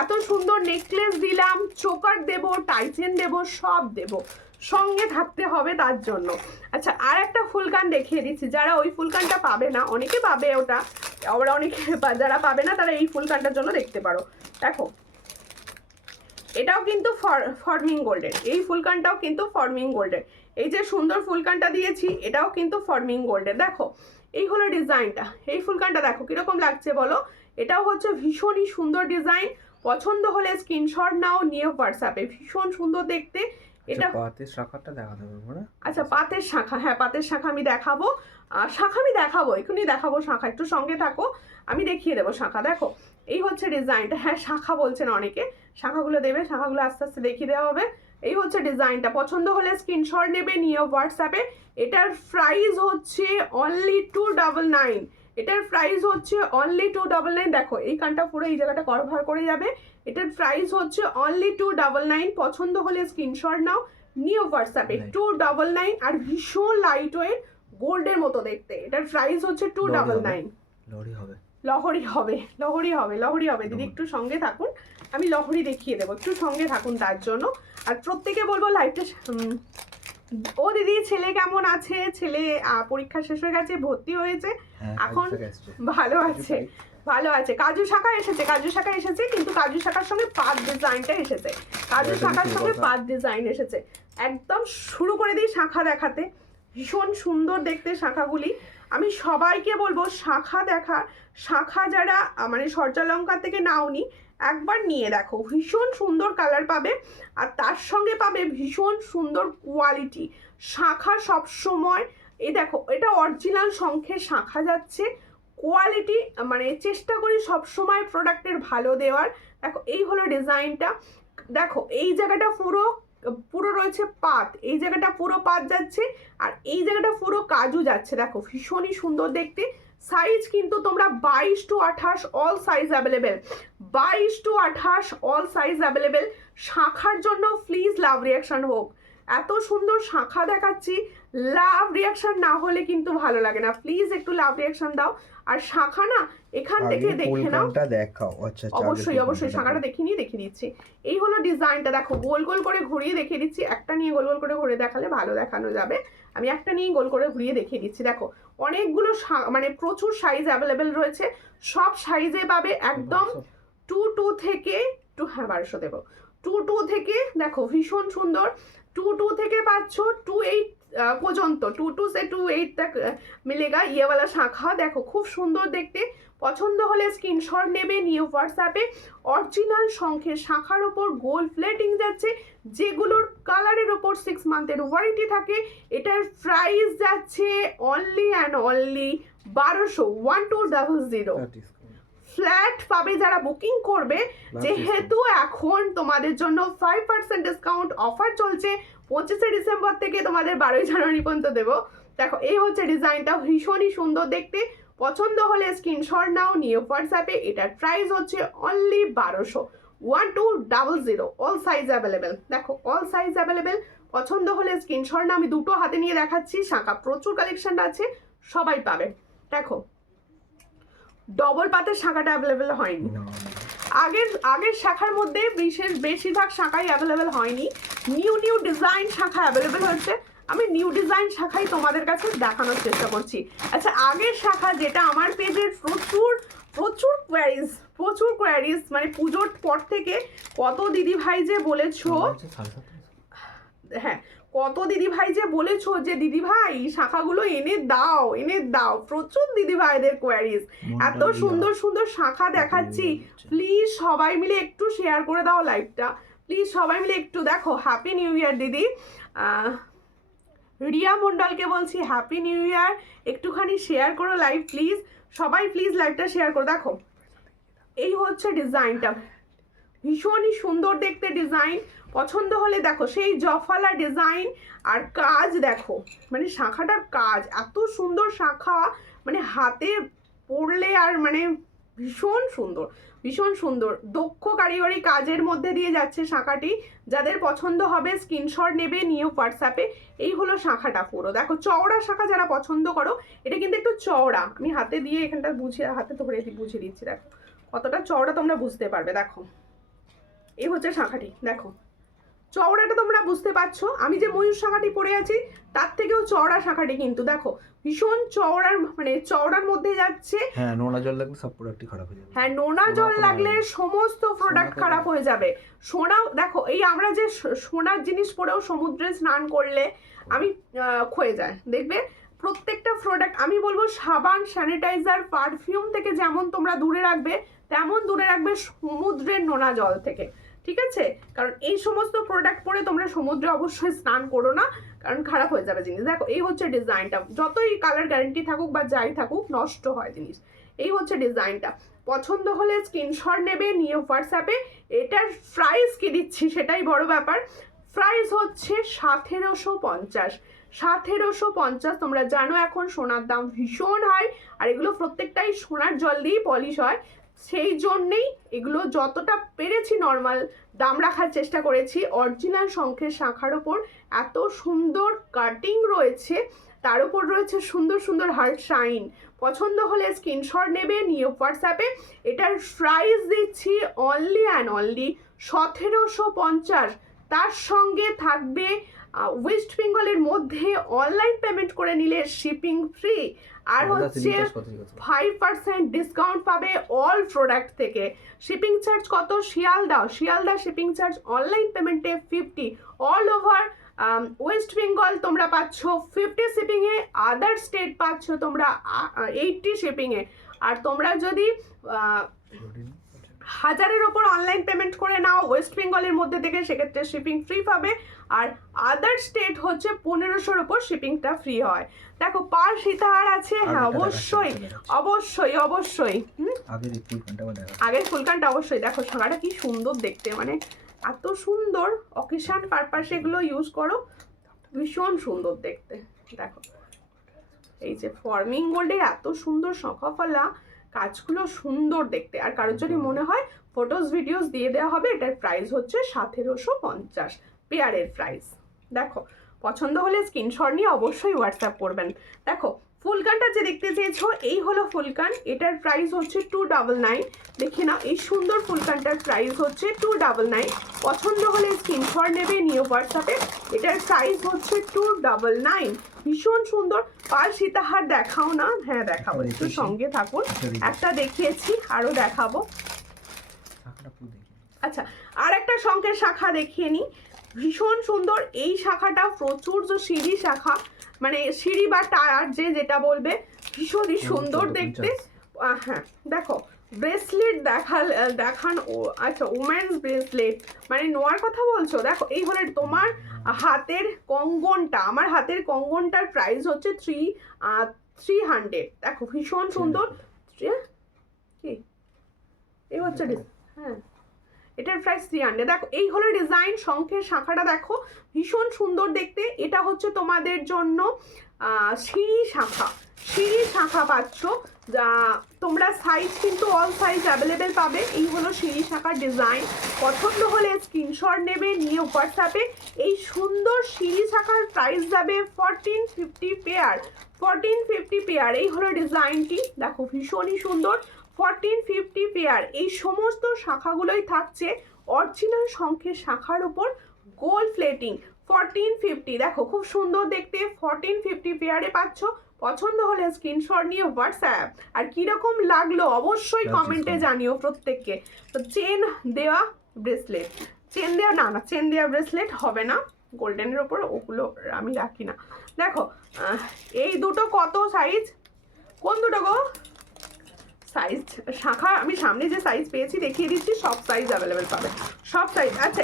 এত সুন্দর নেকলেস দিলাম, চোকার দেবো, টাই চেন দেবো, সব দেবো, সঙ্গে থাকতে হবে তার জন্য। আচ্ছা আর একটা ফুলকান দেখিয়ে দিচ্ছি, যারা ওই ফুলকানটা পাবে না, অনেকে পাবে ওটা, আবার অনেকে যারা পাবে না তারা এই ফুলকানটার জন্য দেখতে পারো। দেখো এটাও কিন্তু ফর্মিং গোল্ডের, এই ফুলকানটাও কিন্তু ফর্মিং গোল্ডের। এই যে সুন্দর ফুলকানটা দিয়েছি এটাও কিন্তু ফর্মিং গোল্ডের। দেখো এই হলো ডিজাইনটা, এই ফুলকানটা দেখো কিরকম লাগছে বলো। এটাও হচ্ছে ভীষণই সুন্দর ডিজাইন, পছন্দ হলে স্ক্রিনশট নাও, নিয়ে হোয়াটসঅ্যাপে। ভীষণ সুন্দর দেখতে। এটা পাতের শাখাটা দেখাতে পারবো না? আচ্ছা পাতের শাখা, হ্যাঁ পাতের শাখা আমি দেখাবো, শাখা আমি দেখাবো, এখনই দেখাবো শাখা, একটু সঙ্গে থাকো, আমি দেখিয়ে দেবো শাখা। দেখো এই হচ্ছে ডিজাইনটা, হ্যাঁ শাখা বলছেন অনেকে, শাখাগুলো দেবে, শাখাগুলো আস্তে আস্তে দেখিয়ে দেওয়া হবে। এই হচ্ছে ডিজাইনটা, পছন্দ হলে স্ক্রিনশট নেবে, নিয়ে হোয়াটসঅ্যাপে। এটার প্রাইস হচ্ছে অনলি 299, এটার প্রাইস হচ্ছে অনলি 299। দেখো এই কানটা পুরো এই জায়গাটা কভার করে যাবে। এটার প্রাইস হচ্ছে অনলি 299, পছন্দ হলে স্ক্রিনশট নাও, নিউ হোয়াটসঅ্যাপে। 299 আর ভীষণ লাইট ওয়েট, গোল্ডের মতো দেখতে। এটার প্রাইস হচ্ছে 299। লহরি হবে, লহরি হবে, লহরি হবে, লহরি হবে দিদি, একটু সঙ্গে থাকুন, আমি লহরি দেখিয়ে দেবো, একটু সঙ্গে থাকুন তার জন্য। আর প্রত্যেকে বলবো লাইভটা ও দিদি ছেলে কেমন আছে? ছেলে পরীক্ষা শেষ হয়ে গেছে, ভর্তি হয়েছে এখন, ভালো আছে, ভালো আছে। কাজু শাখা এসেছে, কাজু শাখা এসেছে, কিন্তু কাজু শাখার সঙ্গে পাত ডিজাইনটা এসেছে, কাজু শাখার সঙ্গে পাত ডিজাইন এসেছে। একদম শুরু করে দিই শাখা দেখাতে, ভীষণ সুন্দর দেখতে শাখাগুলি। আমি সবাইকে বলবো শাখা দেখা, শাখা যারা মানে স্বর্ণালঙ্কার থেকে নাওনি একবার নিয়ে দেখো, ভীষণ সুন্দর কালার পাবে আর তার সঙ্গে পাবে ভীষণ সুন্দর কোয়ালিটি। শাখা সব সময় এই দেখো এটা অরিজিনাল শঙ্খের শাখা যাচ্ছে, কোয়ালিটি মানে চেষ্টা করি সব সময় প্রোডাক্টের ভালো দেওয়ার। দেখো এই হলো ডিজাইনটা, দেখো এই জায়গাটা পুরো পুরো রয়েছে পাত, এই জায়গাটা পুরো পাত যাচ্ছে আর এই জায়গাটা পুরো কাজু যাচ্ছে। দেখো ভীষণই সুন্দর দেখতে। সাইজ কিন্তু তোমরা 22-28 all size available, 22-28 all size available. শাখার জন্য প্লিজ লাভ রিয়াকশন হোক। এত সুন্দর শাখা দেখাচ্ছি, লাভ রিয়াকশন না হলে কিন্তু ভালো লাগে না। প্লিজ একটু লাভ রিয়াকশন দাও। আর শাখা না এখান থেকে দেখে নাও, দেখাও। আচ্ছা অবশ্যই অবশ্যই শাখাটা দেখিয়ে দিচ্ছি। এই হলো ডিজাইনটা, দেখো গোল গোল করে ঘুরিয়ে দেখিয়ে দিচ্ছি। একটা নিয়ে গোল গোল করে ঘুরে দেখালে ভালো দেখানো যাবে, আমি একটা নিয়ে গোল করে ঘুরিয়ে দেখিয়ে দিচ্ছি। দেখো অনেকগুলো মানে প্রচুর সাইজ অ্যাভেলেবেল রয়েছে, সব সাইজে পাবে একদম 2 থেকে হ্যাঁ 1200 দেবো, 2 থেকে দেখো ভীষণ সুন্দর। 2 থেকে পাচ্ছ 2-8 পর্যন্ত, 2 से 2-8 तक मिलेगा ये वाला শাখা। দেখো খুব সুন্দর দেখতে। পছন্দ হলে স্ক্রিনশট নেবে, নিয়ে হোয়াটসঅ্যাপে অরিজিনাল শঙ্খের শাখার ওপর গোল্ড প্লেটিং যাচ্ছে, যেগুলোর কালারের ওপর 6 মান্থের ওয়ারেন্টি থাকে। এটার প্রাইস যাচ্ছে অনলি অ্যান্ড অনলি 1200 ফ্ল্যাট পাবে যারা বুকিং করবে। যেহেতু এখন তোমাদের জন্য 5% ডিসকাউন্ট অফার চলছে, 25 ডিসেম্বর থেকে তোমাদের 12 জানুয়ারি পর্যন্ত দেবো। দেখো এই হচ্ছে ডিজাইনটা, ভীষণই সুন্দর দেখতে। পছন্দ হলে স্ক্রিনশট নাও, নিয়ে হোয়াটসঅ্যাপে। এটার প্রাইস হচ্ছে অনলি 1200 অল সাইজ অ্যাভেলেবেল। দেখো অল সাইজ অ্যাভেলেবেল। পছন্দ হলে স্ক্রিনশট নাও। আমি দুটো হাতে নিয়ে দেখাচ্ছি, শাখা প্রচুর কালেকশন আছে, সবাই পাবে। দেখো ডবল পাতের শাখাটা অ্যাভেলেবেল হয়নি, আগের শাখার মধ্যে বেশিরভাগ শাখাই অ্যাভেলেবেল হয়নি। নিউ ডিজাইন শাখা অ্যাভেলেবেল হচ্ছে, আমি নিউ ডিজাইন শাখাই তোমাদের কাছে দেখানোর চেষ্টা করছি। আচ্ছা আগের শাখা যেটা আমার পেজের প্রচুর কোয়ারিজ মানে পুজোর পর থেকে কত দিদি ভাই যে বলেছো, হ্যাঁ কত দিদি ভাই যে বলেছো যে দিদি ভাই শাখাগুলো এনে দাও, প্রচুর দিদি ভাইদের কোয়ারিজ। এত সুন্দর সুন্দর শাখা দেখাচ্ছি, প্লিজ সবাই মিলে একটু শেয়ার করে দাও লাইভটা, প্লিজ সবাই মিলে একটু। দেখো হ্যাপি নিউ ইয়ার দিদি, রিয়া মন্ডলকে বলছি হ্যাপি নিউ ইয়ার, একটুখানি শেয়ার করো লাইভ প্লিজ, সবাই প্লিজ লাইভটা শেয়ার করো। দেখো এই হচ্ছে ডিজাইনটা, ভীষণই সুন্দর দেখতে ডিজাইন। পছন্দ হলে দেখো সেই জফালা ডিজাইন আর কাজ দেখো, মানে শাখাটার কাজ এত সুন্দর শাখা, মানে হাতে পড়লে আর মানে ভীষণ সুন্দর দক্ষ কারিগরি কাজের মধ্যে দিয়ে যাচ্ছে শাখাটি। যাদের পছন্দ হবে স্ক্রিনশট নেবে, নিয়ে হোয়াটসঅ্যাপে। এই হলো শাখাটা পুরো। দেখো চওড়া শাখা যারা পছন্দ করো, এটা কিন্তু একটু চওড়া, আমি হাতে দিয়ে এখানটা হাতে ধরে বুঝিয়ে দিচ্ছি। দেখো কতটা চওড়া তোমরা বুঝতে পারবে। দেখো এই হচ্ছে শাখাটি, দেখো চওড়াটা তোমরা বুঝতে পারছো। আমি যে ময়ূর শাখাটি পরে আছি তার থেকেও চওড়া শাখাটি, কিন্তু দেখো ভীষণ চওড়ার, মানে চওড়ার মধ্যে যাচ্ছে। হ্যাঁ নোনা জল লাগলে সব প্রোডাক্টই খারাপ হয়ে যাবে। হ্যাঁ নোনা জল লাগলে সমস্ত প্রোডাক্ট খারাপ হয়ে যাবে। সোনা দেখো এই আমরা যে সোনার জিনিস পরেও সমুদ্রে স্নান করলে আমি ক্ষয়ে যায়, দেখবে প্রত্যেকটা প্রোডাক্ট। আমি বলবো সাবান, স্যানিটাইজার, পারফিউম থেকে যেমন তোমরা দূরে রাখবে, তেমন দূরে রাখবে সমুদ্রের নোনা জল থেকে, ঠিক আছে? কারণ এই সমস্ত প্রোডাক্ট পরে তোমরা সমুদ্রে অবশ্যই স্নান করো না, কারণ খারাপ হয়ে যাবে জিনিস। দেখো এই হচ্ছে ডিজাইনটা, যতই কালার গ্যারেন্টি থাকুক বা যাই থাকুক নষ্ট হয় জিনিস। এই হচ্ছে ডিজাইনটা। পছন্দ হলে স্ক্রিনশট নেবে, নিয়ে হোয়াটসঅ্যাপে। এটার প্রাইস কি দিচ্ছি সেটাই বড় ব্যাপার। প্রাইস হচ্ছে 1750। 1750। তোমরা জানো এখন সোনার দাম ভীষণ হাই, আর এগুলো প্রত্যেকটাই সোনার জল দিয়েই পলিশ হয়, সেই জন্যেই এগুলো যতটা পেরেছি নর্মাল দাম রাখার চেষ্টা করেছি। অরিজিনাল শঙ্খের শাখার ওপর এত সুন্দর কাটিং রয়েছে, তার উপর রয়েছে সুন্দর সুন্দর হার্ট শাইন। পছন্দ হলে স্ক্রিনশট নেবে, নিয়ে হোয়াটসঅ্যাপে। এটার প্রাইস দিচ্ছি অনলি অ্যান্ড অনলি 1750। তার সঙ্গে থাকবে ওয়েস্ট বেঙ্গলের মধ্যে অনলাইন পেমেন্ট করে নিলে শিপিং ফ্রি, আর হচ্ছে 5% ডিসকাউন্ট পাবে অল প্রোডাক্ট থেকে। শিপিং চার্জ কত? শিয়ালদা শিপিং চার্জ অনলাইন পেমেন্টে 50, অল ওভার ওয়েস্ট বেঙ্গল তোমরা পাচ্ছ 50 শিপিংয়ে, আদার স্টেট পাচ্ছ তোমরা 80 শিপিংয়ে। আর তোমরা যদি 1000-এর ওপর অনলাইন পেমেন্ট করে নাও ওয়েস্ট বেঙ্গলের মধ্যে থেকে, সেক্ষেত্রে শিপিং ফ্রি পাবে। আর আদার স্টেট হচ্ছে 1500-র ওপর শিপিংটা ফ্রি হয়। দেখো পার সীতাহার আছে, হ্যাঁ অবশ্যই আগের ফুলকানটা অবশ্যই। দেখো শাখাটা কি সুন্দর দেখতে, মানে এত সুন্দর অকেশন পারপাসে এগুলো ইউজ করো, ভীষণ সুন্দর দেখতে। দেখো এই যে ফর্মিং গোল্ডের এত সুন্দর শঙ্খফলা, কাজগুলো সুন্দর দেখতে। আর কারোর যদি মনে হয় ফটোস ভিডিওস দিয়ে দেওয়া হবে, এটার প্রাইস হচ্ছে 1750 পেয়ারের প্রাইস। দেখো পছন্দ হলে স্ক্রিনশট নিয়ে অবশ্যই হোয়াটসঅ্যাপ করবেন। দেখো ফুলকানটা যে দেখতে চেয়েছো, এই হলো ফুলকান, এটার প্রাইস হচ্ছে 299। দেখে নাও এই সুন্দর ফুলকানটার প্রাইস হচ্ছে 299। পছন্দ হলে স্ক্রিনশট নেবে, নিয়ে হোয়াটসঅ্যাপে। এটার প্রাইস হচ্ছে 299। ভীষণ সুন্দর। পাল সীতাহার দেখাও না? হ্যাঁ দেখাবো, একটু সঙ্গে থাকুন। একটা দেখিয়েছি, আরো দেখাবো। আচ্ছা আর একটা শঙ্খের শাখা দেখিয়ে নি, ভীষণ সুন্দর। এই শাখাটা প্রচুর যে সিঁড়ি শাখা, মানে সিঁড়ি বা টায়ার যেটা বলবে, ভীষণই সুন্দর দেখতে। হ্যাঁ দেখো ব্রেসলেট দেখান ও আচ্ছা উমেন্স ব্রেসলেট, মানে নোয়ার কথা বলছো? দেখো এই হলে তোমার হাতের কঙ্গনটা, আমার হাতের কঙ্গনটার প্রাইস হচ্ছে 300। দেখো ভীষণ সুন্দর। কি এই হচ্ছে হ্যাঁ, এটার প্রাইস 300। দেখো এই হলো ডিজাইন। শঙ্খের শাখাটা দেখো ভীষণ সুন্দর দেখতে। এটা হচ্ছে তোমাদের জন্য সিঁড়ি শাখা পাচ্ছ, যা তোমরা সাইজ কিন্তু অল সাইজ অ্যাভেলেবেল পাবে। এই হলো সিঁড়ি শাখার ডিজাইন। পছন্দ হলে স্ক্রিনশট নেবে, নিয়ে হোয়াটসঅ্যাপে। এই সুন্দর সিঁড়ি শাখার প্রাইস যাবে 1450 পেয়ার। 1450 পেয়ার। এই হলো ডিজাইনটি, দেখো ভীষণই সুন্দর। 1450 পেয়ার। এই সমস্ত শাখাগুলোই থাকছে অরিজিনাল শঙ্খের শাখার উপর গোল্ড প্লেটিং। 1450। দেখো খুব সুন্দর দেখতে, 1450 পেয়ারে পাচ্ছ। পছন্দ হলে স্ক্রিনশট নিয়ে হোয়াটসঅ্যাপ। আর কিরকম লাগলো অবশ্যই কমেন্টে জানিও প্রত্যেককে। তো চেন দেওয়া ব্রেসলেট, চেন দেওয়া না চেন দেওয়া ব্রেসলেট হবে না গোল্ডেনের ওপর, ওগুলো আমি রাখি না। দেখো এই দুটো কত সাইজ, কোন দুটো গো? সাইজ শাখা আমি সামনে যে সাইজ পেয়েছি দেখিয়ে দিচ্ছি, সব সাইজ অ্যাভেলেবেল পাবে, সব সাইজ। আচ্ছা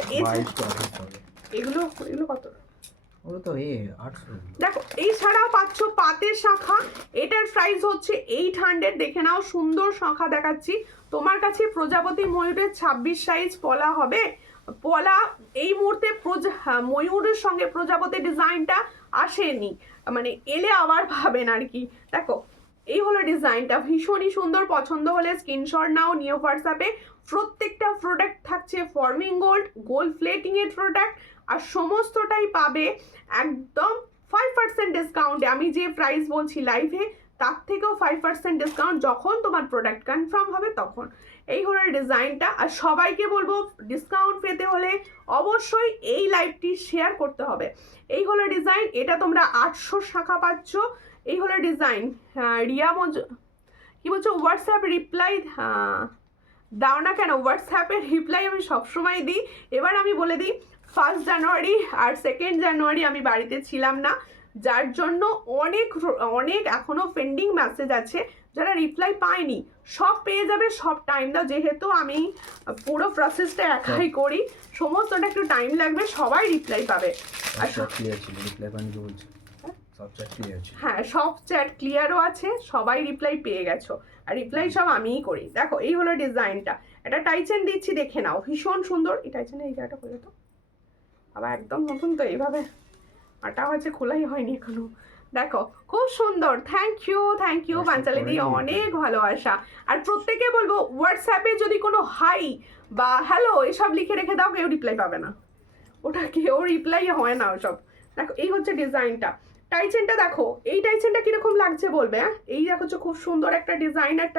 এগুলো কত? ওগুলো তো 800। দেখো এই ছাড়াও পাচ্ছ পাতের শাখা, এটার প্রাইস হচ্ছে 800। দেখে নাও সুন্দর শাখা দেখাচ্ছি তোমার কাছে। প্রজাপতি ময়ূরের 26 সাইজ পলা হবে। পলা এই মুহূর্তে ময়ূরের সঙ্গে প্রজাপতি ডিজাইনটা আসেনি, মানে এলে আবার পাবেন আর কি। দেখো এই হলো ডিজাইনটা, ভীষণই সুন্দর। পছন্দ হলে স্ক্রিনশট নাও, নিয়ে হোয়াটসঅ্যাপে। প্রত্যেকটা প্রোডাক্ট থাকছে ফর্মিং গোল্ড প্লেটিং এর প্রোডাক্ট, আর সমস্তটাই পাবে একদম 5% ডিসকাউন্টে। আমি যে প্রাইস বলছি লাইভে, তার থেকেও 5% ডিসকাউন্ট যখন তোমার প্রোডাক্ট কনফার্ম হবে তখন। এই হলো ডিজাইনটা। আর সবাইকে বলবো ডিসকাউন্ট পেতে হলে অবশ্যই এই লাইভটি শেয়ার করতে হবে। এই হলো ডিজাইন, এটা তোমরা 800 শাখা পাচ্ছ। এই হলো ডিজাইন। রিয়া কি বলছো? হোয়াটসঅ্যাপ রিপ্লাই দাও না কেন? হোয়াটসঅ্যাপের রিপ্লাই আমি সবসময় দিই। এবার আমি বলে দিই, 1 জানুয়ারি আর 2 জানুয়ারি আমি বাড়িতে ছিলাম না, যার জন্য অনেক এখনও পেন্ডিং মেসেজ আছে যারা রিপ্লাই পায়নি। সব পেয়ে যাবে, সব টাইম দাও। যেহেতু আমি পুরো প্রসেসটা একাই করি, সমস্তটা একটু টাইম লাগবে, সবাই রিপ্লাই পাবে। আর হ্যাঁ সব চ্যাট ক্লিয়ারও আছে, সবাই রিপ্লাই পেয়ে গেছো। আর রিপ্লাই সব আমিই করি। দেখো এই হলো ডিজাইনটা। এটা টাইচেন দিচ্ছি, দেখে নাও ভীষণ সুন্দর। এই টাইচেনের এই জায়গাটা খুলে তো আবার একদম নতুন, তো এইভাবে আটা হয়েছে, খোলাই হয়নি এখনো। দেখো খুব সুন্দর। থ্যাংক ইউ পাঞ্চালি দি, অনেক ভালোবাসা। আর প্রত্যেকে বলবো হোয়াটসঅ্যাপে যদি কোনো হাই বা হ্যালো এসব লিখে রেখে দাও, কেউ রিপ্লাই পাবে না, ওটা কেউ রিপ্লাই হয় না ওসব। দেখো এই হচ্ছে ডিজাইনটা। টাইচেনটা দেখো, এই টাইচেনটা কিরকম লাগছে বলবে। এই দেখো খুব সুন্দর একটা ডিজাইনার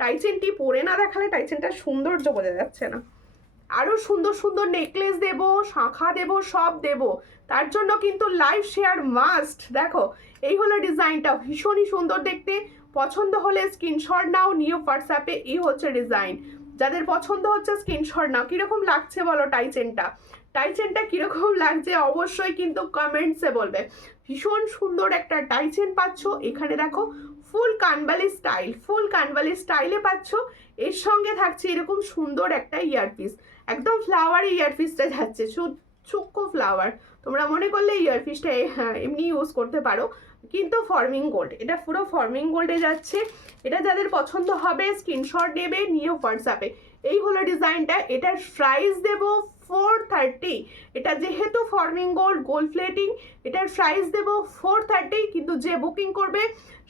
টাইচেনটি পরে না দেখালে টাইচেনটার সৌন্দর্য বোঝা যাচ্ছে না। আরও সুন্দর সুন্দর নেকলেস দেব, শাঁখা দেব, সব দেব, তার জন্য কিন্তু লাইভ শেয়ার মাস্ট। দেখো এই হলো ডিজাইনটা, ভীষণই সুন্দর দেখতে। পছন্দ হলে স্ক্রিনশট নাও, নিয়ে হোয়াটসঅ্যাপে। এই হচ্ছে ডিজাইন, যাদের পছন্দ হচ্ছে স্ক্রিনশট নাও। কীরকম লাগছে বলো টাইচেনটা কীরকম লাগছে অবশ্যই কিন্তু কমেন্টসে বলবে। ভীষণ সুন্দর একটা টাইচেন পাচ্ছ। এখানে দেখো ফুল কানবালি স্টাইলে পাচ্ছ। এর সঙ্গে থাকছে এরকম সুন্দর একটা ইয়ারপিস, একদম ফ্লাওয়ারি ইয়ারপিসটা যাচ্ছে, সূক্ষ্ম ফ্লাওয়ার। তোমরা মনে করলে ইয়ারপিসটা এমনি ইউজ করতে পারো, কিন্তু ফর্মিং গোল্ড, এটা পুরো ফর্মিং গোল্ডে যাচ্ছে। এটা যাদের পছন্দ হবে স্ক্রিনশট নেবে, নিয়ে হোয়াটসঅ্যাপে। এই হলো ডিজাইনটা, এটার প্রাইস দেব 430। এটা যেহেতু ফর্মিং গোল্ড প্লেটিং, এটার প্রাইস দেব 430, কিন্তু যে বুকিং করবে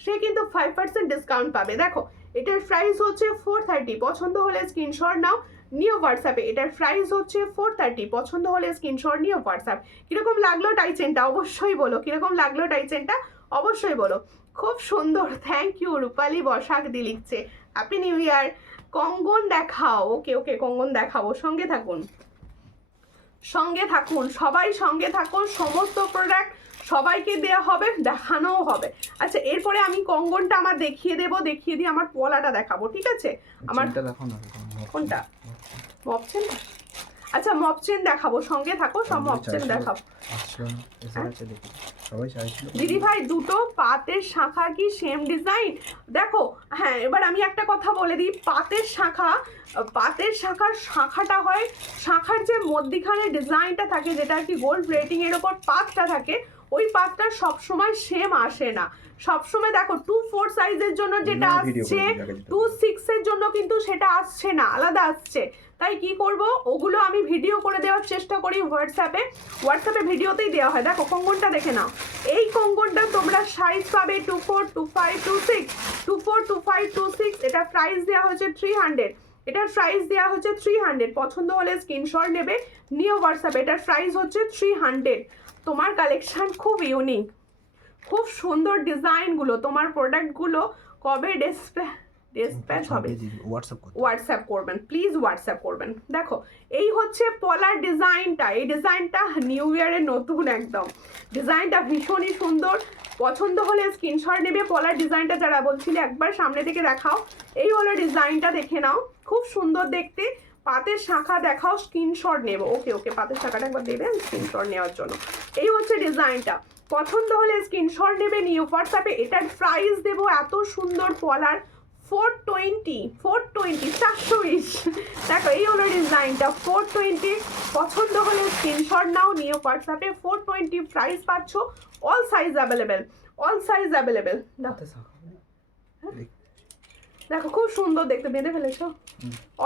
সে কিন্তু 5% ডিসকাউন্ট পাবে। দেখো এটার প্রাইস হচ্ছে 430, পছন্দ হলে স্ক্রিনশট নাও, নিয়ে হোয়াটসঅ্যাপে। এটার প্রাইস হচ্ছে 430, পছন্দ হলে স্ক্রিনশট নিয়ে হোয়াটসঅ্যাপ। কিরকম লাগলো টাইচেনটা অবশ্যই বলো, কিরকম লাগলো টাইচেনটা অবশ্যই বলো। খুব সুন্দর, থ্যাংক ইউ। রূপালী বসাক দি লিখছে হ্যাপি নিউ ইয়ার। কঙ্গন দেখাও, ওকে ওকে কঙ্গন দেখাবো, সঙ্গে থাকুন সঙ্গে থাকুন সবাই, সঙ্গে থাকুন। সমস্ত প্রোডাক্ট সবাইকে দেওয়া হবে, দেখানোও হবে। আচ্ছা এরপরে আমি কঙ্গনটা আমার দেখিয়ে দেবো, দেখিয়ে দিয়ে আমার পলাটা দেখাবো, ঠিক আছে? আমার দেখো না কোনটা? Mop chain? আচ্ছা মপ চেন দেখাবো, সঙ্গে থাকো, সব মপ চেন দেখাবো। সবাই চাইছিল দিদি ভাই দুটো পাতের শাখা কি সেম ডিজাইন? দেখো হ্যাঁ, এবার আমি একটা কথা বলে দিই, পাতের শাখার শাখাটা হয়, শাখার যে মধ্যিখানে ডিজাইনটা থাকে, যেটা আর কি গোল্ড প্লেটিং এর ওপর পাতটা থাকে, ওই পাতটা সবসময় সেম আসে না। সবসময় দেখো 2-4 সাইজের জন্য যেটা আসছে, 2-6 এর জন্য কিন্তু সেটা আসছে না, আলাদা আসছে। তাই কি করব, ওগুলো আমি ভিডিও করে দেওয়ার চেষ্টা করি হোয়াটসঅ্যাপে ভিডিওতেই দেওয়া হয়। দেখো কঙ্গনটা দেখে নাও, এই কঙ্গনটা তোমরা সাইজ পাবে 24, 25, 26, 24, 25, 26। এটা প্রাইস দেওয়া হয়েছে 300, এটার প্রাইস দেওয়া হচ্ছে 300, পছন্দ হলে স্ক্রিনশট নেবে, নিয়ে হোয়াটসঅ্যাপে। এটার প্রাইস হচ্ছে 300। তোমার কালেকশন খুব ইউনিক, খুব সুন্দর ডিজাইনগুলো, তোমার প্রোডাক্টগুলো কবে ডিসপ্যাচ হবে হোয়াটসঅ্যাপ করবেন, প্লিজ হোয়াটসঅ্যাপ করবেন। দেখো এই হচ্ছে পলার ডিজাইনটা, এই ডিজাইনটা নিউ ইয়ারের নতুন একদম ডিজাইনটা, ভীষণই সুন্দর। পছন্দ হলে স্ক্রিনশট নেবে। পলার ডিজাইনটা যারা বলছিলে একবার সামনে থেকে দেখাও, এই হলো ডিজাইনটা, দেখে নাও, খুব সুন্দর দেখতে। পাতের শাখা দেখাও, স্ক্রিনশট নেব। ওকে ওকে, পাতের শাখাটা একবার দেবেন স্ক্রিনশট নেওয়ার জন্য। এই হচ্ছে ডিজাইনটা, পছন্দ হলে স্ক্রিনশট নেবে, নিউ হোয়াটসঅ্যাপে। এটার প্রাইস দেবো এত সুন্দর পলার 420, 420। দেখো এই হলো ডিজাইনটা 420, পছন্দ হলে স্ক্রিনশট নাও, নিয়ে হোয়াটসঅ্যাপে। 420 প্রাইস পাচ্ছ, all size available, all size available. দেখো খুব সুন্দর দেখতে, বেঁধে ফেলেছো।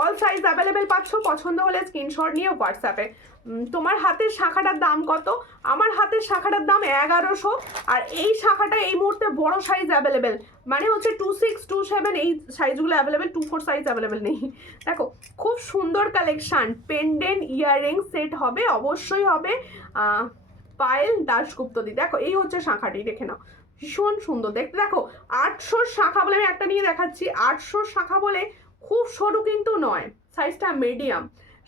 অল সাইজ অ্যাভেলেবেল পাচ্ছ, পছন্দ হলে স্ক্রিনশট নিয়ে হোয়াটসঅ্যাপে। তোমার হাতের শাখাটার দাম কত? আমার হাতের শাখাটার দাম 1100, আর এই শাখাটা এই মুহূর্তে বড় সাইজ অ্যাভেলেবেল, মানে হচ্ছে 26, 27 এই সাইজগুলো অ্যাভেলেবেল, 24 সাইজ অ্যাভেলেবেল নেই। দেখো খুব সুন্দর কালেকশান, পেন্ডেন্ট ইয়াররিং সেট হবে, অবশ্যই হবে। পায়েল দাশগুপ্ত দি, দেখো এই হচ্ছে শাখাটি, দেখে নাও, ভীষণ সুন্দর দেখতে। দেখো 800 শাখা বলে, আমি একটা নিয়ে দেখাচ্ছি, 800 শাখা বলে খুব সরু কিন্তু নয়, সাইজটা মিডিয়াম,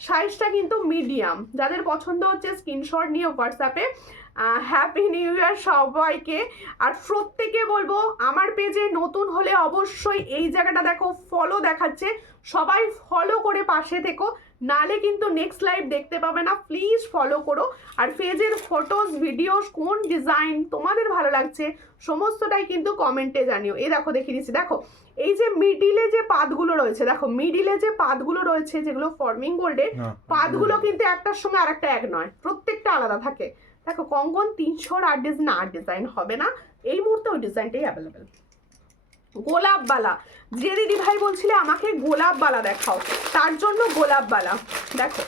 সাইজটা কিন্তু মিডিয়াম। যাদের পছন্দ হচ্ছে স্ক্রিনশট নিয়ে হোয়াটসঅ্যাপে। হ্যাপি নিউ ইয়ার সবাইকে। আর প্রত্যেকে বলবো আমার পেজে নতুন হলে অবশ্যই এই জায়গাটা দেখো, ফলো দেখাচ্ছে, সবাই ফলো করে পাশে থেকো, নালে কিন্তু নেক্সট লাইভ দেখতে পাবে না। প্লিজ ফলো করো। আর পেজের ফটোস ভিডিওস কোন ডিজাইন তোমাদের ভালো লাগছে সমস্তটাই কিন্তু কমেন্টে জানিও। এই দেখো দেখিয়ে দিচ্ছি, দেখো এই যে মিডিলে যে পাতগুলো রয়েছে, দেখো মিডিলে যে পাতগুলো রয়েছে, যেগুলো ফর্মিং গোল্ডের পাতগুলো কিন্তু একটার সঙ্গে আরেকটা এক নয়, প্রত্যেকটা আলাদা থাকে। দেখো কঙ্গন 308 ডিজাইন, 8 ডিজাইন হবে না এই মুহূর্তে, ওই ডিজাইনটাই অ্যাভেলেবেল। গোলাপবালা, যে দিদি ভাই বলছিলে আমাকে গোলাপবালা দেখাও, তার জন্য গোলাপবালা। দেখো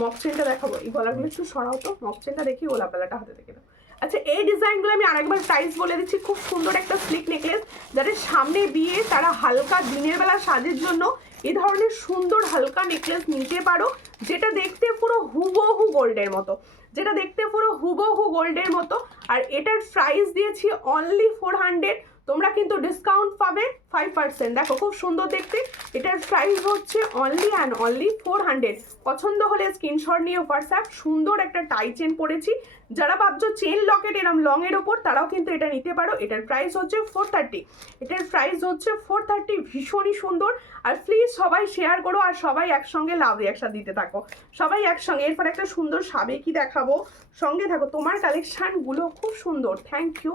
মকচেনটা দেখাবো, এই গলাগুলো একটু সরাও তো, মকচেনটা দেখি, গোলাপবালাটা হাতে দেখে দাও। আচ্ছা এই ডিজাইনগুলো আমি আরেকবার প্রাইস বলে দিচ্ছি, খুব সুন্দর একটা স্লিক নেকলেস, যাদের সামনে বিয়ে তারা হালকা দিনের বেলা সাজের জন্য এই ধরনের সুন্দর হালকা নেকলেস নিতে পারো, যেটা দেখতে পুরো হুবহু গোল্ডের মতো, যেটা দেখতে পুরো হুবহু গোল্ডের মতো। আর এটার প্রাইস দিয়েছি অনলি 400, তোমরা কিন্তু ডিসকাউন্ট পাবে 5%। দেখো খুব সুন্দর দেখতে, এটার প্রাইস হচ্ছে অনলি অ্যান্ড অনলি 400। পছন্দ হলে স্ক্রিনশট নিয়ে হোয়াটসঅ্যাপ। সুন্দর একটা টাই চেন পরেছি, যারা ভাবছো চেন লকেট এরম লং এর ওপর, তারাও কিন্তু এটা নিতে পারো। এটার প্রাইস হচ্ছে 430, এটার প্রাইস হচ্ছে 430, ভীষণই সুন্দর। আর প্লিজ সবাই শেয়ার করো, আর সবাই একসঙ্গে লাভ রিয়াকশন দিতে থাকো, সবাই একসঙ্গে। এরপর একটা সুন্দর সাবেকি দেখাবো, সঙ্গে থাকো। তোমার কালেকশানগুলো খুব সুন্দর, thank you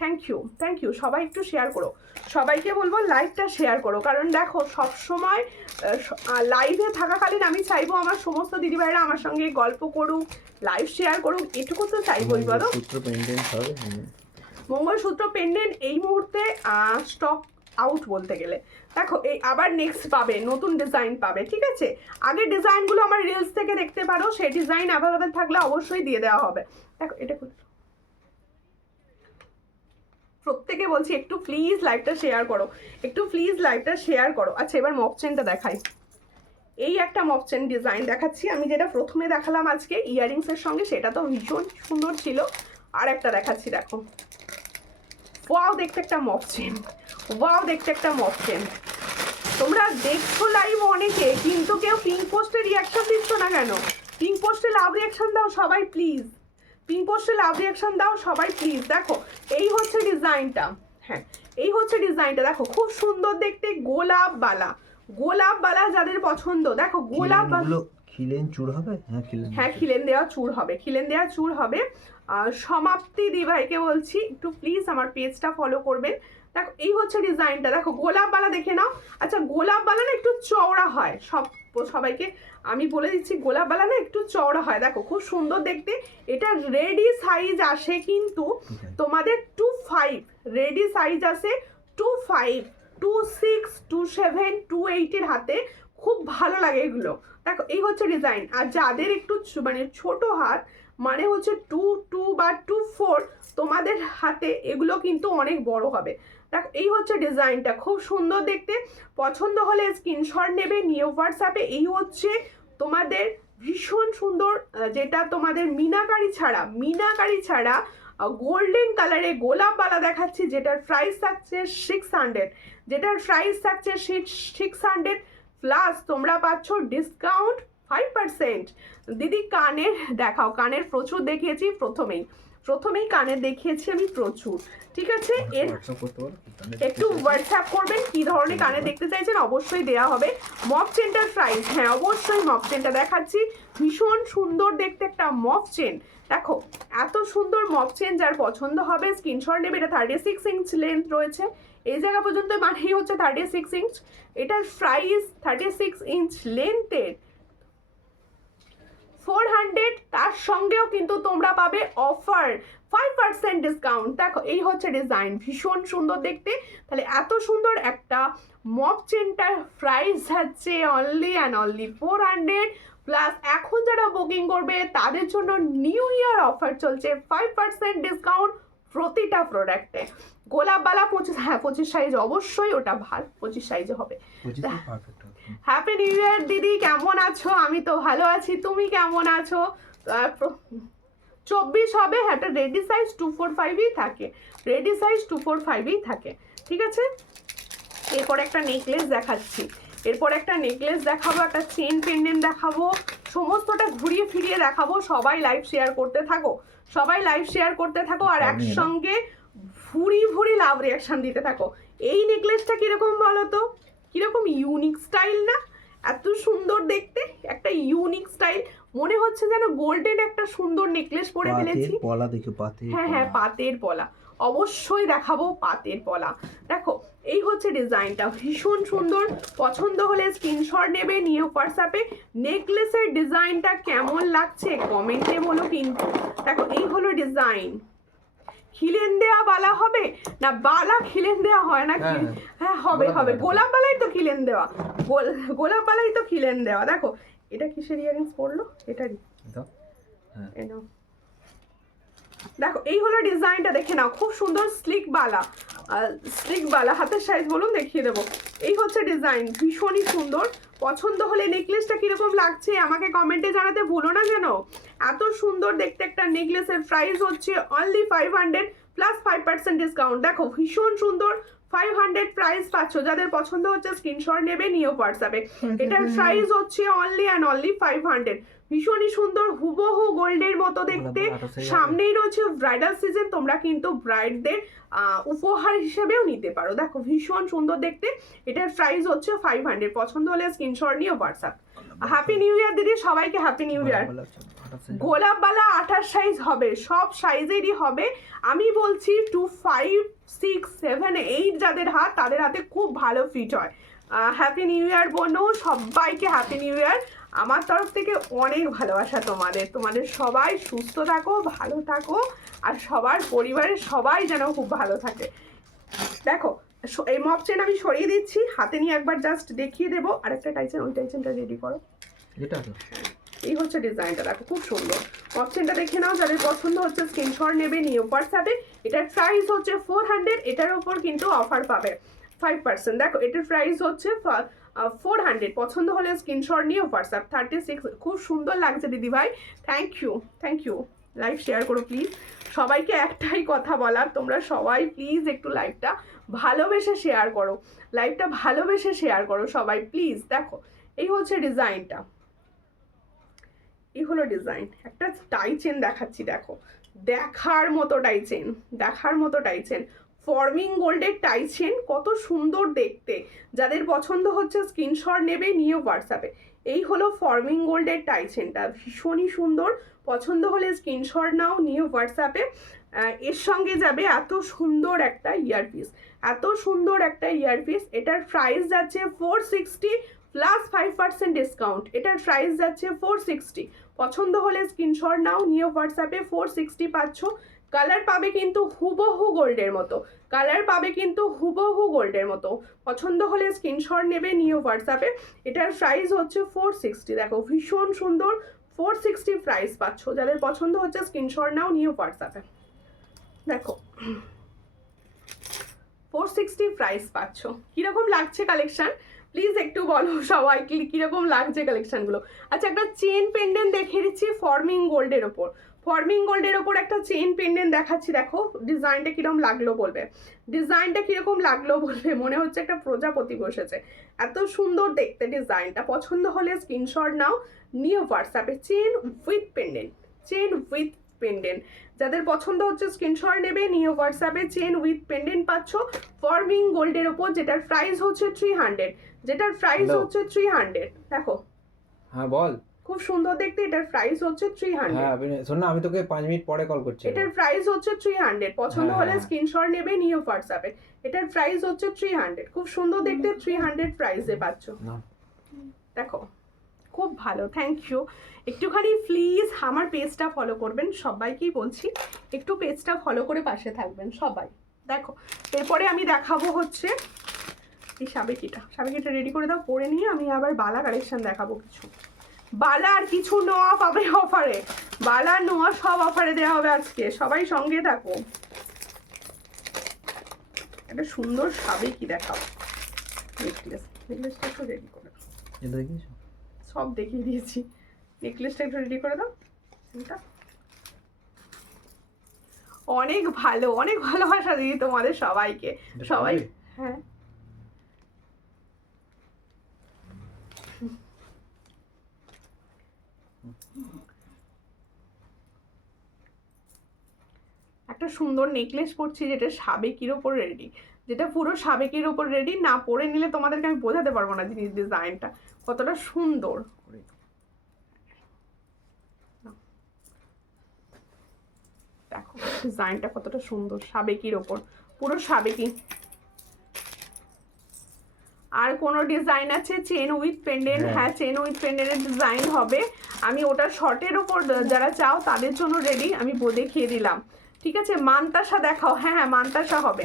thank you thank you. সবাই একটু শেয়ার করো, সবাইকে বলবো লাইভটা শেয়ার করো, কারণ দেখো সবসময় লাইভে থাকাকালীন আমি চাইবো আমার সমস্ত দিদিভাইরা আমার সঙ্গে গল্প করুক, লাইভ শেয়ার করুক, এটুকু তো চাইবোই বলো। মঙ্গলসূত্র পেন্ডেন্ট এই মুহূর্তে স্টক আউট বলতে গেলে। দেখো এই আবার নেক্সট পাবে, নতুন ডিজাইন পাবে, ঠিক আছে? আগের ডিজাইনগুলো আমার রিলস থেকে দেখতে পারো, সেই ডিজাইন অ্যাভেলেবেল থাকলে অবশ্যই দিয়ে দেওয়া হবে। দেখো এটা প্রত্যেকে বলছি একটু প্লিজ লাইভটা শেয়ার করো, একটু প্লিজ লাইভটা শেয়ার করো। আচ্ছা এবার মক চেনটা দেখাই। এই একটা মক চেন ডিজাইন দেখাচ্ছি আমি, যেটা প্রথমে দেখালাম আজকে ইয়াররিংসের সঙ্গে, সেটা তো ভীষণ সুন্দর ছিল। আর একটা দেখাচ্ছি, দেখো ওয়াও দেখতে একটা মক চেন, ওয়াও দেখতে একটা মক চেন। তোমরা দেখছো লাইভ অনেকে, কিন্তু কেউ পিঙ্ক পোস্টে রিয়াকশন দিচ্ছ না কেন? পিঙ্ক পোস্টে লাভ রিয়াকশন দাও সবাই প্লিজ, পিঙ্ক পোস্টে লাভ রিয়াকশন দাও সবাই প্লিজ। দেখো এই হচ্ছে ডিজাইনটা, হ্যাঁ এই হচ্ছে ডিজাইনটা, দেখো খুব সুন্দর দেখতে, গোলাপ বালা, গোলাপ বালা যাদের পছন্দ, দেখো গোলাপ বালা খিলেন চূড় হবে। হ্যাঁ খিলেন দেওয়া চূড় হবে, খিলেন দেওয়া চূড় হবে। সমাপ্তি দিভাইকে বলছি একটু প্লিজ আমার পেজটা ফলো করবেন। দেখো এই হচ্ছে ডিজাইনটা, দেখো গোলাপ বালা দেখে নাও। আচ্ছা গোলাপ বালা না একটু চওড়া হয়, সবাইকে আমি বলে দিচ্ছি, গোলাপ বালা না একটু চওড়া হয়। দেখো খুব সুন্দর দেখতে, এটা রেডি সাইজ আসে কিন্তু তোমাদের 25, রেডি সাইজ আসে 25, 26, 27, 28 হাতে, খুব ভালো লাগে এগুলো। দেখো এই হচ্ছে ডিজাইন। আর যাদের একটু মানে ছোট হাত, মানে হচ্ছে 2 বা 2-4, তোমাদের হাতে এগুলো কিন্তু অনেক বড় হবে। দেখো এই হচ্ছে ডিজাইনটা, খুব সুন্দর দেখতে। পছন্দ হলে স্ক্রিনশট নেবে, নিয়ে হোয়াটসঅ্যাপে। এই হচ্ছে তোমাদের ভীষণ সুন্দর, যেটা তোমাদের মিনাকারি ছাড়া গোল্ডেন কালারে গোলাপ বালা দেখাচ্ছি, যেটার প্রাইস থাকছে 600, যেটার প্রাইস থাকছে 600 প্লাস তোমরা পাচ্ছ ডিসকাউন্ট 5%। দিদি কানের দেখাও, কানের প্রচুর দেখিয়েছি প্রথমেই কানের দেখিয়েছি আমি প্রচুর, ঠিক আছে? এর একটু হোয়াটসঅ্যাপ করবেন কি ধরনের কানে দেখতে চাইছেন, অবশ্যই দেওয়া হবে। মক চেনটার প্রাইস, হ্যাঁ অবশ্যই মক চেনটা দেখাচ্ছি, ভীষণ সুন্দর দেখতে একটা মক চেন। দেখো এত সুন্দর মক চেন, যার পছন্দ হবে স্ক্রিনশট নেবে। এটা 36 ইঞ্চ লেন্থ রয়েছে, এই জায়গা পর্যন্ত মানেই হচ্ছে 36 ইঞ্চ। এটার প্রাইস 36 ইঞ্চ লেন্থের 400, তার সঙ্গেও কিন্তু তোমরা পাবে অফার 5% ডিসকাউন্ট। দেখো এই হচ্ছে ডিজাইন, ভীষণ সুন্দর দেখতে। তাহলে এত সুন্দর একটা মক চেনটার প্রাইস হচ্ছে অনলি অ্যান্ড অনলি 400 প্লাস। এখন যারা বুকিং করবে তাদের জন্য নিউ ইয়ার অফার চলছে, 5% ডিসকাউন্ট প্রতিটা প্রোডাক্টে। গোলাপ বালা 25, হ্যাঁ 25 সাইজ অবশ্যই, ওটা 25 সাইজে হবে। হ্যাপি নিউ ইয়ার দিদি, কেমন আছো? আমি তো ভালো আছি, তুমি কেমন আছো? 24 হবে, হ্যাঁ এটা রেডি সাইজ 245ই থাকে, রেডি সাইজ 245ই থাকে, ঠিক আছে? এরপর একটা নেকলেস দেখাচ্ছি, এরপর একটা নেকলেস দেখাবো, একটা চেন পেন্ডেন্ট দেখাবো, সমস্তটা ঘুরিয়ে ফিরিয়ে দেখাবো। সবাই লাইভ শেয়ার করতে থাকো, সবাই লাইভ শেয়ার করতে থাকো, আর একসঙ্গে ভুরি লাভ রিয়াকশন দিতে থাকো। এই নেকলেসটা কিরকম বলো তো, কিরকম ইউনিক স্টাইল না? এত সুন্দর দেখতে, একটা ইউনিক স্টাইল, মনে হচ্ছে যেন গোল্ডেন একটা সুন্দর নেকলেস পরে ফেলেছি। হ্যাঁ পাতের পলা, অবশ্যই দেখাবো পাতের পলা। দেখো এই হচ্ছে ডিজাইনটা, ভীষণ সুন্দর। পছন্দ হলে স্ক্রিনশট নেবে, নিয়ে হোয়াটসঅ্যাপে। নেকলেসের ডিজাইনটা কেমন লাগছে কমেন্টে বলো কিন্তু। দেখো এই হলো ডিজাইন, খিলেন দেওয়া বালা হবে না, বালা খিলেন দেওয়া হয় না? হ্যাঁ হবে, গোলাপ বালাই তো খিলেন দেওয়া, গোলাপ বালাই তো খিলেন দেওয়া। দেখো এটা কিসের ইয়ারিংস পড়লো, এটারই। দেখো এই হলো ডিজাইনটা, দেখে নাও, খুব সুন্দর স্লিক বালা, হাতের সাইজ বলুন দেখিয়ে দেবো। এই হচ্ছে ডিজাইন, ভীষণই সুন্দর। পছন্দ হলে নেকলেসটা কিরকম লাগছে আমাকে কমেন্টে জানাতে ভুলো না যেন। এত সুন্দর দেখতে একটা নেকলেসের প্রাইস হচ্ছে অনলি 500 প্লাস 5% ডিসকাউন্ট। দেখো ভীষণ সুন্দর, 500 প্রাইস পাচ্ছ। যাদের পছন্দ হচ্ছে স্ক্রিনশট নেবে, নিয়ে হোয়াটসঅ্যাপে। এটার প্রাইস হচ্ছে অনলি অ্যান্ড অনলি 500। ভীষণই সুন্দর, হুবহু গোল্ডের মতো দেখতে। সামনেই রয়েছে ব্রাইডাল সিজন, তোমরা কিন্তু ব্রাইডদের উপহার হিসেবেও নিতে পারো। দেখো ভীষণ সুন্দর দেখতে, এটার প্রাইস হচ্ছে 500। পছন্দ হলে স্ক্রিনশট নিয়ে হোয়াটসঅ্যাপ। হ্যাপি নিউ ইয়ার দিদি, সবাইকে হ্যাপি নিউ ইয়ার। গোলাপ বালা 28 সাইজ হবে, সব সাইজেরই হবে। আমি বলছি 2, 5, 6, 7, 8 যাদের হাত, তাদের হাতে খুব ভালো ফিট হয়। হ্যাপি নিউ ইয়ার বোনো, সবাইকে হ্যাপি নিউ ইয়ার। আমার তরফ থেকে অনেক ভালোবাসা তোমাদের সবাই সুস্থ থাকো, ভালো থাকো, আর সবার পরিবারের সবাই যেন খুব ভালো থাকে। দেখো এই মপ চেন আমি সরিয়ে দিচ্ছি, হাতে নিয়ে একবার জাস্ট দেখিয়ে দেবো। আরেকটা টাইচেন, ওই টাইচেনটা রেডি করো। এটা তো এই হচ্ছে ডিজাইনটা, দেখো খুব সুন্দর। মপ চেনটা দেখে নাও, যাদের পছন্দ হচ্ছে স্ক্রিনশট নেবে, নিয়ে হোয়াটসঅ্যাপে। এটার প্রাইস হচ্ছে 400, এটার উপর কিন্তু অফার পাবে 5%। দেখো এটার প্রাইস হচ্ছে 400, পছন্দ হলে স্ক্রিনশট নিয়ে হোয়াটসঅ্যাপ 36। খুব সুন্দর লাগছে দিদি ভাই, thank you thank you. Live share করো প্লিজ। সবাইকে একটাই কথা বলার, তোমরা সবাই প্লিজ একটু লাইভটা ভালোবেসে শেয়ার করো, লাইভটা ভালোবেসে শেয়ার করো সবাই প্লিজ। দেখো এই হচ্ছে ডিজাইনটা, এই হলো ডিজাইন। একটা টাই চেন দেখাচ্ছি, দেখো দেখার মতো টাই চেন, দেখার মতো টাই চেন, ফর্মিং গোল্ডের টাই চেন, কত সুন্দর দেখতে। যাদের পছন্দ হচ্ছে স্ক্রিনশট নেবে, নিয়ে হোয়াটসঅ্যাপে। এই হলো ফর্মিং গোল্ডের টাই চেনটা, ভীষণই সুন্দর। পছন্দ হলে স্ক্রিনশট নাও, নিয়ে হোয়াটসঅ্যাপে। এর সঙ্গে যাবে এত সুন্দর একটা ইয়ারপিস, এত সুন্দর একটা ইয়ারপিস। এটার প্রাইস যাচ্ছে 460 প্লাস 5% ডিসকাউন্ট। এটার প্রাইস যাচ্ছে 460। পছন্দ হলে স্ক্রিনশট নাও, নিয়ে হোয়াটসঅ্যাপে। 460 পাচ্ছ। কালার পাবে কিন্তু হুবহু গোল্ডের মতো, কালার পাবে কিন্তু হুবহু গোল্ডের মতো। পছন্দ হলে স্ক্রিনশট নেবে, নিয়ে হোয়াটসঅ্যাপে। এটার প্রাইস হচ্ছে 460। দেখো ভীষণ সুন্দর, 460 প্রাইস পাচ্ছ। যাদের পছন্দ হচ্ছে স্ক্রিনশট নাও, নিয়ে হোয়াটসঅ্যাপে। দেখো 460 প্রাইস পাচ্ছ। কিরকম লাগছে কালেকশন প্লিজ একটু বলো সবাই, কিরকম লাগছে কালেকশনগুলো। আচ্ছা একটা চেন পেন্ডেন্ট দেখিয়ে দিচ্ছি ফর্মিং গোল্ডের ওপর, ফর্মিং গোল্ডের ওপর একটা চেন পেন্ডেন্ট দেখাচ্ছি। দেখো ডিজাইনটা কিরকম লাগলো বলবে, ডিজাইনটা কিরকম লাগলো বলবে। মনে হচ্ছে একটা প্রজাপতি বসেছে, এত সুন্দর দেখতে ডিজাইনটা। পছন্দ হলে স্ক্রিনশট নাও, নিয়ে হোয়াটসঅ্যাপে। Chain with pendant, chain with pendant. যাদের পছন্দ হচ্ছে স্ক্রিনশট নেবে, নিয়ে হোয়াটসঅ্যাপে। চেন উইথ পেন্ডেন্ট পাচ্ছ ফর্মিং গোল্ডের ওপর, যেটার প্রাইস হচ্ছে 300, যেটার প্রাইস হচ্ছে 300। দেখো হ্যাঁ বল। খুব সুন্দর দেখতে, এটার প্রাইস হচ্ছে 300। হ্যাঁ শোন না, আমি তোকে 5 মিনিট পরে কল করছি। এটার প্রাইস হচ্ছে 300। পছন্দ হলে স্ক্রিনশট নেবে, নিয়ে হোয়াটসঅ্যাপে। এটার প্রাইস হচ্ছে 300। খুব সুন্দর দেখতে, 300 প্রাইসে পাচ্ছ। দেখো খুব ভালো, থ্যাংক ইউ। একটুখানি প্লিজ আমার পেজটা ফলো করবেন, সবাইকেই বলছি একটু পেজটা ফলো করে পাশে থাকবেন সবাই। দেখো এরপরে আমি দেখাবো হচ্ছে এই সাবেকিটা, সাবেকিটা রেডি করে দাও, পরে নিয়ে আমি আবার বালা কালেকশন দেখাবো কিছু। বালা আর কিছু নোয়া পাবে অফারে, বালা নোয়া সব অফারে দেওয়া হবে আজকে, সবাই সঙ্গে থাকো। একটা সুন্দর সাবেকি দেখাও, নেকলেস, নেকলেসটা একটু রেডি করে দাও। এটা দেখিস সব দেখিয়ে দিয়েছি, নেকলেসটা একটু রেডি করে দাও। এটা অনেক ভালো, অনেক ভালোবাসা দিই তোমাদের সবাইকে, সবাই। হ্যাঁ একটা সুন্দর নেকলেস পরছি, যেটা সাবেকির ওপর রেডি, যেটা পুরো সাবেকির ওপর রেডি। না পরে নিলে তোমাদেরকে আমি বোঝাতে পারবো না জিনিস ডিজাইনটা কতটা সুন্দর। দেখো ডিজাইনটা কতটা সুন্দর, সাবেকির ওপর, পুরো সাবেকি। আর কোনো ডিজাইন আছে চেন উইথ পেন্ডেন্ট? হ্যাঁ চেন উইথ পেন্ডেন্টের ডিজাইন হবে। আমি ওটা শর্টের ওপর যারা চাও তাদের জন্য রেডি, আমি দেখিয়ে দিলাম। ঠিক আছে মানতাসা দেখাও, হ্যাঁ হ্যাঁ মানতাসা হবে,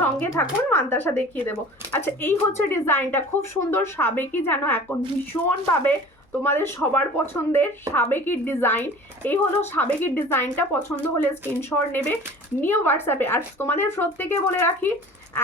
সঙ্গে থাকুন মানতাসা দেখিয়ে দেবো। আচ্ছা এই হচ্ছে ডিজাইনটা, খুব সুন্দর সাবেকি, যেন এখন ভীষণ ভাবে তোমাদের সবার পছন্দের সাবেকির ডিজাইন। এই হলো সাবেকির ডিজাইনটা। পছন্দ হলে স্ক্রিনশট নেবে, নিয়ে হোয়াটসঅ্যাপে। আর তোমাদের প্রত্যেকে বলে রাখি,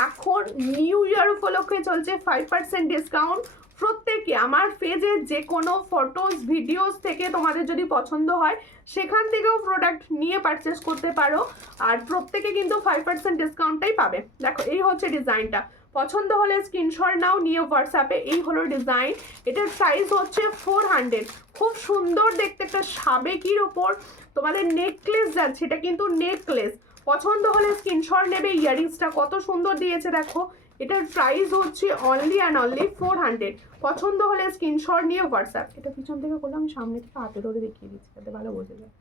এখন নিউ ইয়ার উপলক্ষে চলছে 5% ডিসকাউন্ট। প্রত্যেকে আমার পেজে যে কোনো ফটোস ভিডিওস থেকে তোমাদের যদি পছন্দ হয় সেখান থেকেও প্রোডাক্ট নিয়ে পারচেস করতে পারো। আর প্রত্যেকে কিন্তু 5% ডিসকাউন্টটাই পাবে। দেখো এই হচ্ছে ডিজাইনটা, পছন্দ হলে স্ক্রিনশট নাও, নিয়ে হোয়াটসঅ্যাপে। এই হলো ডিজাইন, এটার সাইজ হচ্ছে 400। খুব সুন্দর দেখতে একটা সাবেকির ওপর তোমাদের নেকলেস যাচ্ছে, এটা কিন্তু নেকলেস। পছন্দ হলে স্ক্রিনশট নেবে। ইয়ারিংসটা কত সুন্দর দিয়েছে দেখো, এটার প্রাইস হচ্ছে অনলি অ্যান্ড অনলি 400। পছন্দ হলে স্ক্রিনশট নিয়ে হোয়াটসঅ্যাপ। এটা পিছন থেকে করলে আমি সামনে থেকে হাতে ধরে দেখিয়ে দিচ্ছি যাতে ভালো বোঝা যায়।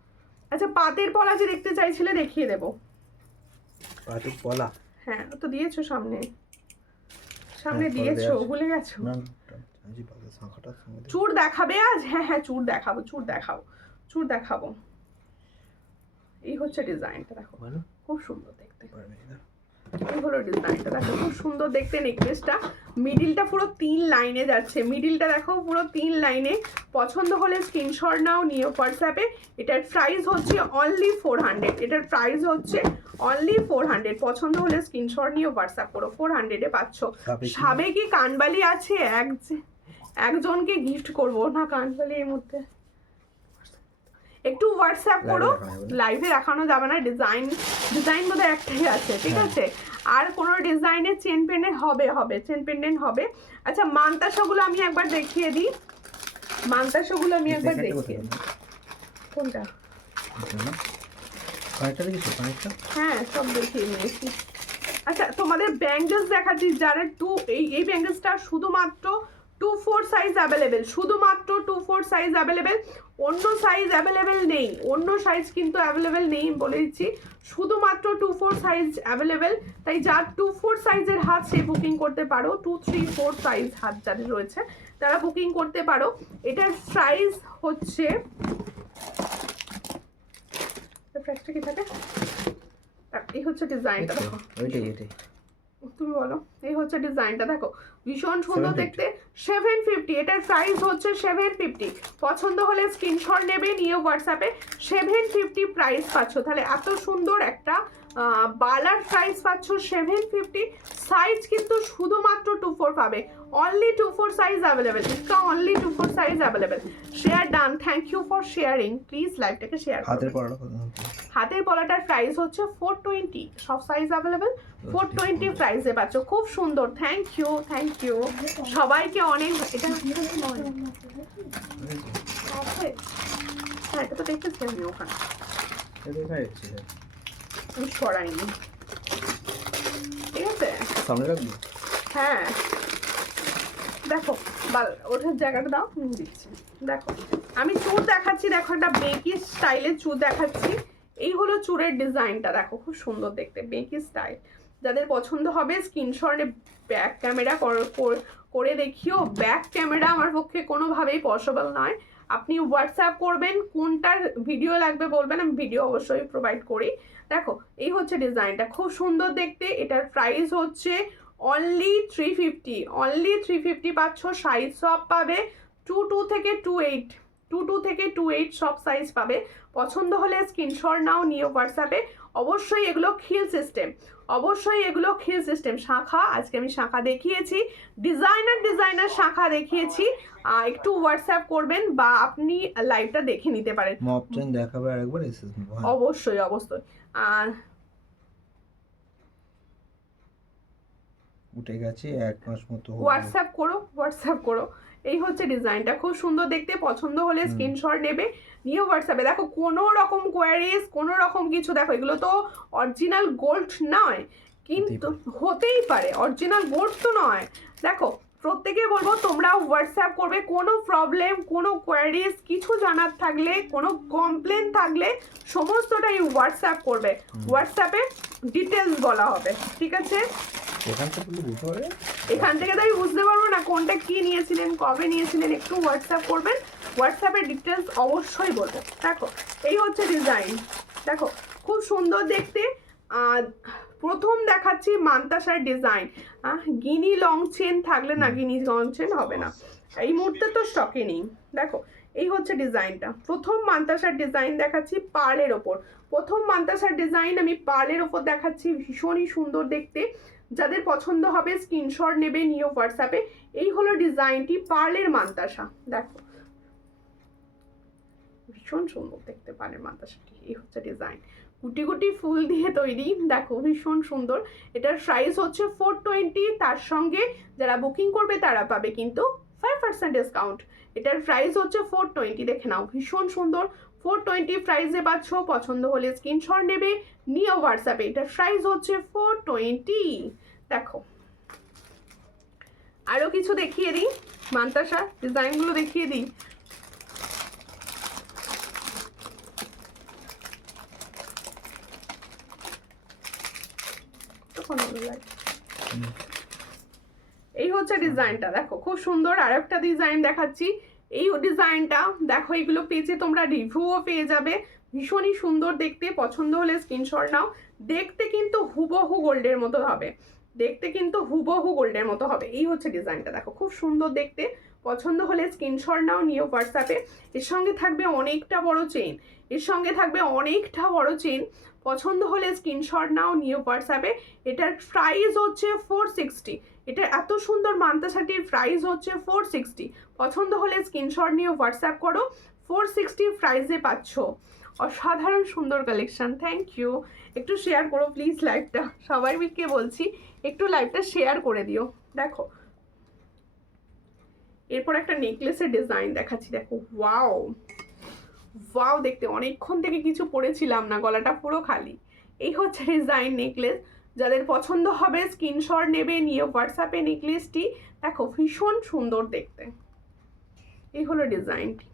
আচ্ছা পাতের পলা যে দেখতে চাইছিলে দেখিয়ে দেবো। পাতের পলা? হ্যাঁ তো দিয়েছো সামনে, সামনে দিয়েছো, ভুলে গেছো? চুড় দেখাবে আজ? হ্যাঁ হ্যাঁ চুড় দেখাবো, চুড় দেখাবো, চুড় দেখাবো। এই হচ্ছে ডিজাইনটা, দেখো খুব সুন্দর দেখতে। এই হলো ডিজাইনটা, দেখো খুব সুন্দর দেখতে নেকলেসটা। মিডিলটা পুরো 3 লাইনে যাচ্ছে, মিডিলটা দেখো পুরো 3 লাইনে। পছন্দ হলে স্ক্রিনশট নাও, নিও হোয়াটসঅ্যাপে। এটার প্রাইস হচ্ছে অনলি 400, এটার প্রাইস হচ্ছে অনলি 400। পছন্দ হলে স্ক্রিনশট নিয়ে হোয়াটসঅ্যাপ করো, 400-এ পাচ্ছ। সাবেকি কানবালি আছে, একজনকে গিফট করব না কানবালি এর মধ্যে। একটু হোয়াটসঅ্যাপ করো, লাইভে দেখানো যাবে না। ডিজাইন বোধহয় একটাই আছে, ঠিক আছে। আর কোনো ডিজাইনের চেন পেন্ডেন্ট হবে চেন পেন্ডেন্ট হবে। আচ্ছা মানতাসাগুলো আমি একবার দেখিয়ে দিই, মানতাসাগুলো আমি একবার দেখিয়ে দিই। কোনটা? হ্যাঁ সব দেখিয়ে নিয়েছি। আচ্ছা তোমাদের ব্যাঙ্গেলস দেখাচ্ছি, যারা এই ব্যাঙ্গেলসটা শুধুমাত্র 2-4 সাইজ অ্যাভেলেবেল, শুধুমাত্র 2-4 সাইজ অ্যাভেলেবেল, অন্য সাইজ অ্যাভেলেবেল নেই, অন্য সাইজ কিন্তু অ্যাভেলেবেল নেই বলে দিচ্ছি, শুধুমাত্র 2-4 সাইজ অ্যাভেলেবেল। তাই যার 2-4 সাইজের হাত সে বুকিং করতে পারো, 2-3-4 সাইজ হাত যাদের রয়েছে তারা বুকিং করতে পারো। এটার প্রাইস হচ্ছে, প্রাইসটা কি থাকে, এই হচ্ছে ডিজাইনটা দেখো, তুমি বলো। এই হচ্ছে ডিজাইনটা দেখো, ভীষণ সুন্দর দেখতে। 750, এটার প্রাইস হচ্ছে 750। পছন্দ হলে স্ক্রিনশট নেবে, নিয়ে হোয়াটসঅ্যাপে 750 প্রাইস পাচ্ছ। তাহলে এত সুন্দর একটা বালার প্রাইস পাচ্ছ 750। সাইজ কিন্তু শুধুমাত্র 2-4 পাবে, অনলি 2-4 সাইজ অ্যাভেলেবেল, इसका only 2-4 size available. Share done, thank you for sharing, please লাইভটাকে শেয়ার করুন। হাতের পলাটার প্রাইস হচ্ছে 420, সব সাইজ অ্যাভেলেবেল, 420 প্রাইসে পাচ্ছ। খুব সুন্দর, থ্যাংক ইউ সবাইকে অনেক। এটা হ্যাঁ এটা তো দেখতেছি আমি ওখানে, আমি সরাইনি, ঠিক আছে। হ্যাঁ দেখো ওঠার জায়গাটা দাও, দিচ্ছি। দেখো আমি চুর দেখাচ্ছি, দেখো একটা বেকি স্টাইলের চুর দেখাচ্ছি। এই হলো চুরের ডিজাইনটা, দেখো খুব সুন্দর দেখতে, বেকি স্টাইল। যাদের পছন্দ হবে স্ক্রিনশটে ব্যাক ক্যামেরা করে দেখিও। ব্যাক ক্যামেরা আমার পক্ষে কোনোভাবেই পসিবল নয়, আপনি হোয়াটসঅ্যাপ করবেন, কোনটার ভিডিও লাগবে বলবেন, আমি ভিডিও অবশ্যই প্রোভাইড করি। দেখো এই হচ্ছে ডিজাইনটা, খুব সুন্দর দেখতে। এটার প্রাইস হচ্ছে অনলি 350, অনলি 350 পাচ্ছ। সাইজ সব পাবে 22 থেকে 28, 22 থেকে 28 সব সাইজ পাবে। পছন্দ হলে স্ক্রিনশট নাও, নিয়ে হোয়াটসঅ্যাপে। অবশ্যই এগুলো খিল সিস্টেম, অবশ্যই এগুলো খিল সিস্টেম। শাখা আজকে আমি শাখা দেখিয়েছি, ডিজাইনার শাখা দেখিয়েছি। একটু হোয়াটসঅ্যাপ করবেন বা আপনি লাইভটা দেখে নিতে পারেন। অপশন দেখাবে আরেকবার, অবশ্যই আর উঠে গেছে 1 মাস মতো। হোয়াটসঅ্যাপ করো। এই হচ্ছে ডিজাইনটা, খুব সুন্দর দেখতে। পছন্দ হলে স্ক্রিনশট নেবে, নিয়ে হোয়াটসঅ্যাপে। দেখো কোনো রকম কোয়ারিজ, কোনো রকম কিছু, দেখো এগুলো তো অরিজিনাল গোল্ড নয়, কিন্তু হতেই পারে, অরিজিনাল গোল্ড তো নয়। দেখো প্রত্যেকে বলবো তোমরা হোয়াটসঅ্যাপ করবে, কোনো প্রবলেম, কোনো কোয়ারিজ, কিছু জানার থাকলে, কোনো কমপ্লেন থাকলে সমস্তটাই হোয়াটসঅ্যাপ করবে। হোয়াটসঅ্যাপে ডিটেলস বলা হবে, ঠিক আছে। এখান থেকে তো আমি বুঝতে পারবো না কোনটা কি নিয়েছিলেন, কবে নিয়েছিলেন। একটু হোয়াটসঅ্যাপ করবেন, হোয়াটসঅ্যাপে ডিটেলস অবশ্যই বলবো। দেখো এই হচ্ছে ডিজাইন, দেখো খুব সুন্দর দেখতে। প্রথম দেখাচ্ছি মান্তাসার ডিজাইন। গিনি লং চেন থাকলে না, গিনি লং চেন হবে না, এই মুহূর্তে তো স্টকে নেই। দেখো এই হচ্ছে ডিজাইনটা, প্রথম মান্তাসার ডিজাইন দেখাচ্ছি পার্লের ওপর। প্রথম মান্তাসার ডিজাইন আমি পার্লের ওপর দেখাচ্ছি, ভীষণই সুন্দর দেখতে। যাদের পছন্দ হবে স্ক্রিনশট নেবে, নিয়ে হোয়াটসঅ্যাপে। এই হলো ডিজাইনটি, পার্লের মান্তাসা। দেখো ভীষণ সুন্দর দেখতে পার্লের মান্তাসাটি। এই হচ্ছে ডিজাইন, গুটি গুটি ফুল দিয়ে তৈরি, দেখো ভীষণ সুন্দর। এটার প্রাইস হচ্ছে 420। তার সঙ্গে যারা বুকিং করবে তারা পাবে কিন্তু 5% ডিসকাউন্ট। এটার প্রাইস হচ্ছে 420, দেখে নাও ভীষণ সুন্দর। 420 প্রাইসে পাচ্ছ। পছন্দ হলে স্ক্রিনশট নেবে, নিয়ে হোয়াটসঅ্যাপে। এটার প্রাইস হচ্ছে 420। দেখো আরো কিছু দেখিয়ে দিই, মান্তাসা ডিজাইনগুলো দেখিয়ে দিই। এই হচ্ছে ডিজাইনটা, দেখো খুব সুন্দর। আর একটা ডিজাইন দেখাচ্ছি, এই ডিজাইনটা দেখো, এগুলো পেজে তোমরা রিভিউও পেয়ে যাবে, ভীষণই সুন্দর দেখতে, পছন্দ হলে স্ক্রিনশট নাও। দেখতে কিন্তু হুবহু গোল্ডের মতো হবে, দেখতে কিন্তু হুবহু গোল্ডের মতো হবে। এই হচ্ছে ডিজাইনটা, দেখো খুব সুন্দর দেখতে, পছন্দ হলে স্ক্রিনশট নাও, নিও হোয়াটসঅ্যাপে। এর সঙ্গে থাকবে অনেকটা বড় চেইন, এর সঙ্গে থাকবে অনেকটা বড় চেইন, পছন্দ হলে স্ক্রিনশট নাও, নিও হোয়াটসঅ্যাপে। এটার প্রাইস হচ্ছে 460, এটা এত সুন্দর মান্তা শাড়ির প্রাইস হচ্ছে 460। পছন্দ হলে স্ক্রিনশট নিয়ে হোয়াটসঅ্যাপ করো, 460 প্রাইসে পাচ্ছ। অসাধারণ সুন্দর কালেকশন, থ্যাংক ইউ। একটু শেয়ার করো প্লিজ লাইভটা, সবাইকে বলছি একটু লাইভটা শেয়ার করে দিও। দেখো এরপর একটা নেকলেসের ডিজাইন দেখাচ্ছি, দেখো ওয়াও ওয়াও, দেখতে অনেকক্ষণ থেকে কিছু পরেছিলাম না, গলাটা পুরো খালি। এই হচ্ছে ডিজাইন নেকলেস, যাদের পছন্দ হবে স্ক্রিনশট নেবে, নিয়ে হোয়াটসঅ্যাপে নেকলেসটি। দেখো ভীষণ সুন্দর দেখতে, এই হলো ডিজাইনটি।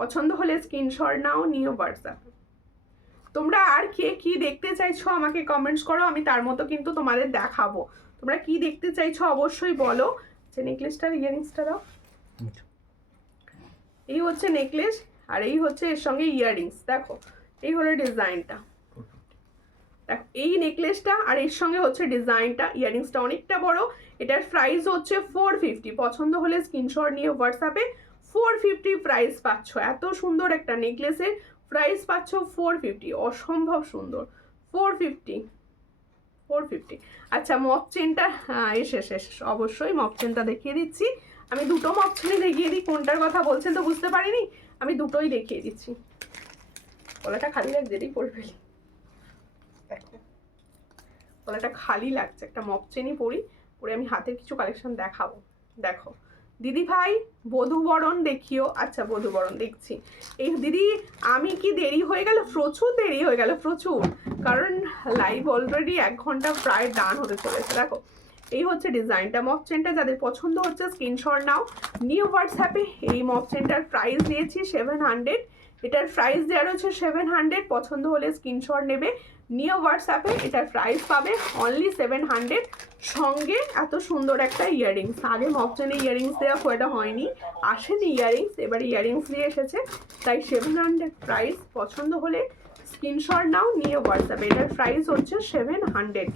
পছন্দ হলে স্ক্রিনশট নাও, নিয়ে হোয়াটসঅ্যাপে। তোমরা আর কে কি দেখতে চাইছো আমাকে কমেন্টস করো, আমি তার মতো কিন্তু তোমাদের দেখাবো। তোমরা কি দেখতে চাইছো অবশ্যই বলো। যে নেকলেসটার ইয়ারিংসটা দাও, এই হচ্ছে নেকলেস আর এই হচ্ছে এর সঙ্গে ইয়াররিংস। দেখো এই হলো ডিজাইনটা, দেখো এই নেকলেসটা আর এর সঙ্গে হচ্ছে ডিজাইনটা, ইয়াররিংসটা অনেকটা বড়। এটার প্রাইস হচ্ছে 450। পছন্দ হলে স্ক্রিনশট নিয়ে হোয়াটসঅ্যাপে 450 প্রাইস পাচ্ছ। এত সুন্দর একটা নেকলেসের প্রাইস পাচ্ছ 450, অসম্ভব সুন্দর। 450। আচ্ছা মক চেনটা শেষ অবশ্যই মক চেনটা দেখিয়ে দিচ্ছি। আমি দুটো মক চেনই দেখিয়ে দিই, কোনটার কথা বলছেন তো বুঝতে পারিনি, আমি দুটোই দেখিয়ে দিচ্ছি। গলাটা খালি লাগছে, এটাই পরে ফেলি। দেখো গলাটা খালি লাগছে, একটা মক চেনই পরি, পরে আমি হাতের কিছু কালেকশন দেখাবো। দেখো দিদি ভাই বধূবরণ দেখিও। আচ্ছা বধূবরণ দেখছি। এই দিদি আমি কি দেরি হয়ে গেল, প্রচুর দেরি হয়ে গেল প্রচুর, কারণ লাইভ অলরেডি 1 ঘন্টা প্রায় ডান হতে চলেছে। দেখো এই হচ্ছে ডিজাইনটা, মক চেনটা যাদের পছন্দ হচ্ছে স্ক্রিনশট নাও, নিউ হোয়াটসঅ্যাপে। এই মক চেনটার প্রাইস দিয়েছি 700, এটার প্রাইস দেওয়া রয়েছে 700। পছন্দ হলে স্ক্রিনশট নেবে, নিউ হোয়াটসঅ্যাপে। এটার প্রাইস পাবে অনলি 700, সঙ্গে এত সুন্দর একটা ইয়াররিংস। আগে মক চেনে ইয়াররিংস দেওয়া এটা হয়নি, আসেনি ইয়াররিংস, এবার ইয়াররিংস দিয়ে এসেছে, তাই 700 প্রাইস। পছন্দ হলে স্ক্রিনশট নাও, নিউ হোয়াটসঅ্যাপে। এটার প্রাইস হচ্ছে 700।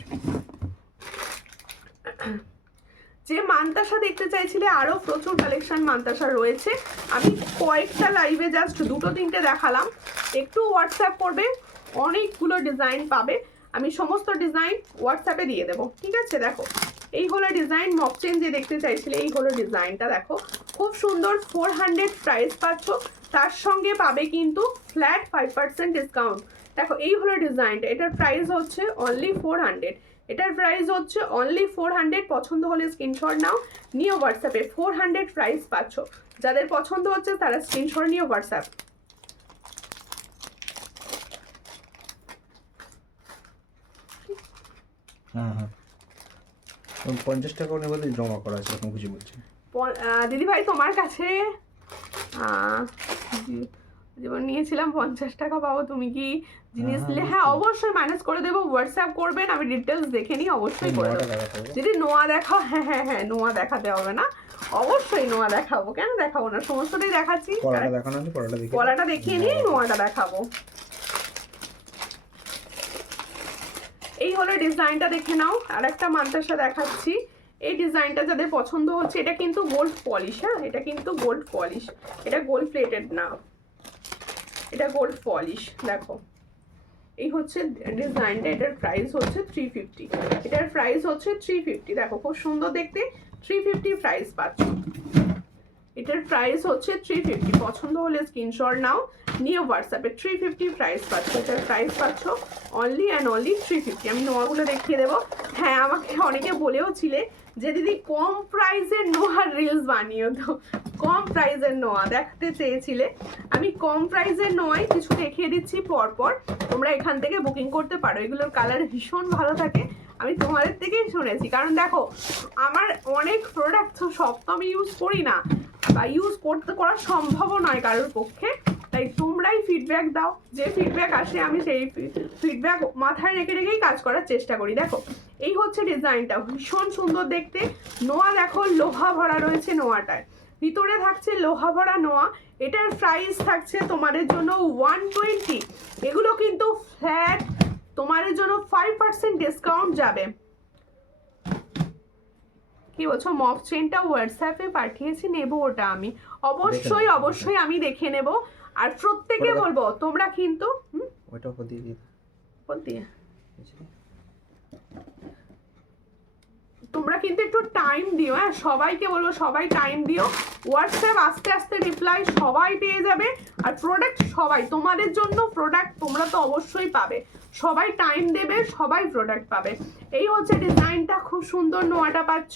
যে মান্তাসা দেখতে চাইছিলে, আরও প্রচুর কালেকশন মান্তাসা রয়েছে। আমি কয়েকটা লাইভে জাস্ট 2-3টে দেখালাম, একটু হোয়াটসঅ্যাপ করবে, অনেকগুলো ডিজাইন পাবে। আমি সমস্ত ডিজাইন হোয়াটসঅ্যাপে দিয়ে দেবো, ঠিক আছে। দেখো এই হলো ডিজাইন, মক চেন যে দেখতে চাইছিলে এই হলো ডিজাইনটা। দেখো খুব সুন্দর, 400 প্রাইস পাচ্ছ, তার সঙ্গে পাবে কিন্তু ফ্ল্যাট 5% ডিসকাউন্ট। দেখো এই হলো ডিজাইনটা, এটার প্রাইস হচ্ছে অনলি 400, এটার প্রাইস হচ্ছে অনলি 400। পছন্দ হলে স্ক্রিনশট নাও, নিয়ে হোয়াটসঅ্যাপে। 400 প্রাইস পাচ্ছ, যাদের পছন্দ হচ্ছে তারা স্ক্রিনশট নিয়ে হোয়াটসঅ্যাপ। হ্যাঁ 50 টাকা করে বলে জমা করা আছে, এরকম কিছু বলছি। দিদি ভাই তোমার কাছে যেমন নিয়েছিলাম 50 টাকা পাবো, তুমি কি জিনিস নিলে? হ্যাঁ অবশ্যই মাইনাস করে দেবো, হোয়াটসঅ্যাপ করবেন, আমি ডিটেলস দেখে নিই, অবশ্যই করে দেবো। যদি নোয়া দেখাও, হ্যাঁ নোয়া দেখাতে হবে না, অবশ্যই নোয়া দেখাবো, কেন দেখাবো না, সমস্তটাই দেখাচ্ছি। গলাটা দেখিয়ে নিয়ে নোয়াটা দেখাবো। এই হলো ডিজাইনটা, দেখে নাও। আর একটা মান্তাসা দেখাচ্ছি, এই ডিজাইনটা যাদের পছন্দ হচ্ছে, এটা কিন্তু গোল্ড পলিশ। হ্যাঁ এটা কিন্তু গোল্ড পলিশ, এটা গোল্ড প্লেটেড না, এটা গোল্ড পলিশ। দেখো এই হচ্ছে ডিজাইনটা, এটার প্রাইস হচ্ছে 350, এটার প্রাইস হচ্ছে 350। দেখো খুব সুন্দর দেখতে, 350 প্রাইস পাচ্ছ, এটার প্রাইস হচ্ছে 350। পছন্দ হলে স্ক্রিনশট নাও, নিয়ে হোয়াটসঅ্যাপে। 350 প্রাইস পাচ্ছ, এটার প্রাইস পাচ্ছ অনলি অ্যান্ড অনলি 350। আমি নোয়াগুলো দেখিয়ে দেবো। হ্যাঁ আমাকে অনেকে বলেও ছিলে যে দিদি কম প্রাইসের নোয়ার রিলস বানিয়ে দাও, কম প্রাইসের নোয়া দেখতে চেয়েছিলে। আমি কম প্রাইসের নোয়াই কিছু দেখিয়ে দিচ্ছি পরপর, তোমরা এখান থেকে বুকিং করতে পারো। এগুলোর কালার ভীষণ ভালো থাকে, আমি তোমাদের থেকেই শুনেছি, কারণ দেখো আমার অনেক প্রোডাক্ট সব তো আমি ইউজ করি না, বা ইউজ করা সম্ভব নয় কারোর পক্ষে, তাই তোমরাই ফিডব্যাক দাও, যে ফিডব্যাক আসে আমি সেই ফিডব্যাক মাথায় রেখেই কাজ করার চেষ্টা করি। দেখো এই হচ্ছে ডিজাইনটা, ভীষণ সুন্দর দেখতে। নোয়া দেখো লোহা ভরা রয়েছে নোয়াটায়, ভিতরে থাকছে লোহা ভরা নোয়া। এটার প্রাইস থাকছে তোমাদের জন্য 120। এগুলো কিন্তু ফ্ল্যাট তোমাদের জন্য 5% ডিসকাউন্ট যাবে। কি বলছো? মফ চেনটা হোয়াটসঅ্যাপে পাঠিয়েছি, নেবো ওটা আমি অবশ্যই আমি দেখে নেব। আর প্রত্যেকে বলবো তোমরা কিন্তু ওইটা উপর দিয়ে দিই, উপর দিয়ে তোমরা কিন্তু একটু টাইম দিও। হ্যাঁ, সবাইকে বলবো সবাই টাইম দিও। হোয়াটসঅ্যাপ আস্তে আস্তে রিপ্লাই সবাই পেয়ে যাবে। আর প্রোডাক্ট সবাই তোমাদের জন্য, প্রোডাক্ট তোমরা তো অবশ্যই পাবে। সবাই টাইম দেবে, সবাই প্রোডাক্ট পাবে। এই হচ্ছে ডিজাইনটা, খুব সুন্দর নোয়াটা পাচ্ছ।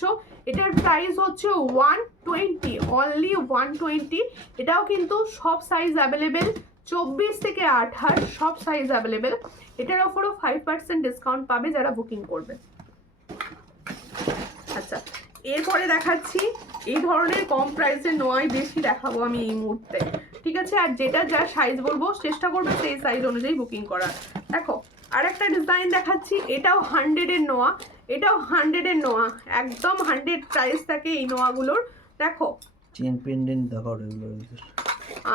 এটার প্রাইস হচ্ছে 120, অনলি 120। এটাও কিন্তু সব সাইজ অ্যাভেলেবেল, 24 থেকে 28 সব সাইজ অ্যাভেলেবেল। এটার ওপরও 5% ডিসকাউন্ট পাবে যারা বুকিং করবে। আচ্ছা, এরপরে দেখাচ্ছি এই ধরনের কম প্রাইসের নোয়াই বেশি দেখাবো আমি এই মুহূর্তে, ঠিক আছে? আর যেটা যা সাইজ বলবো চেষ্টা করবে সেই সাইজ অনুযায়ী বুকিং করার। দেখো আর একটা ডিজাইন দেখাচ্ছি, এটাও 100-এর নোয়া। এটাও 100-এর নোয়া, একদম 100 প্রাইস থাকে এই নোয়াগুলোর। দেখো চেন পেন্ডেন্ট দেখাও রেগুলার।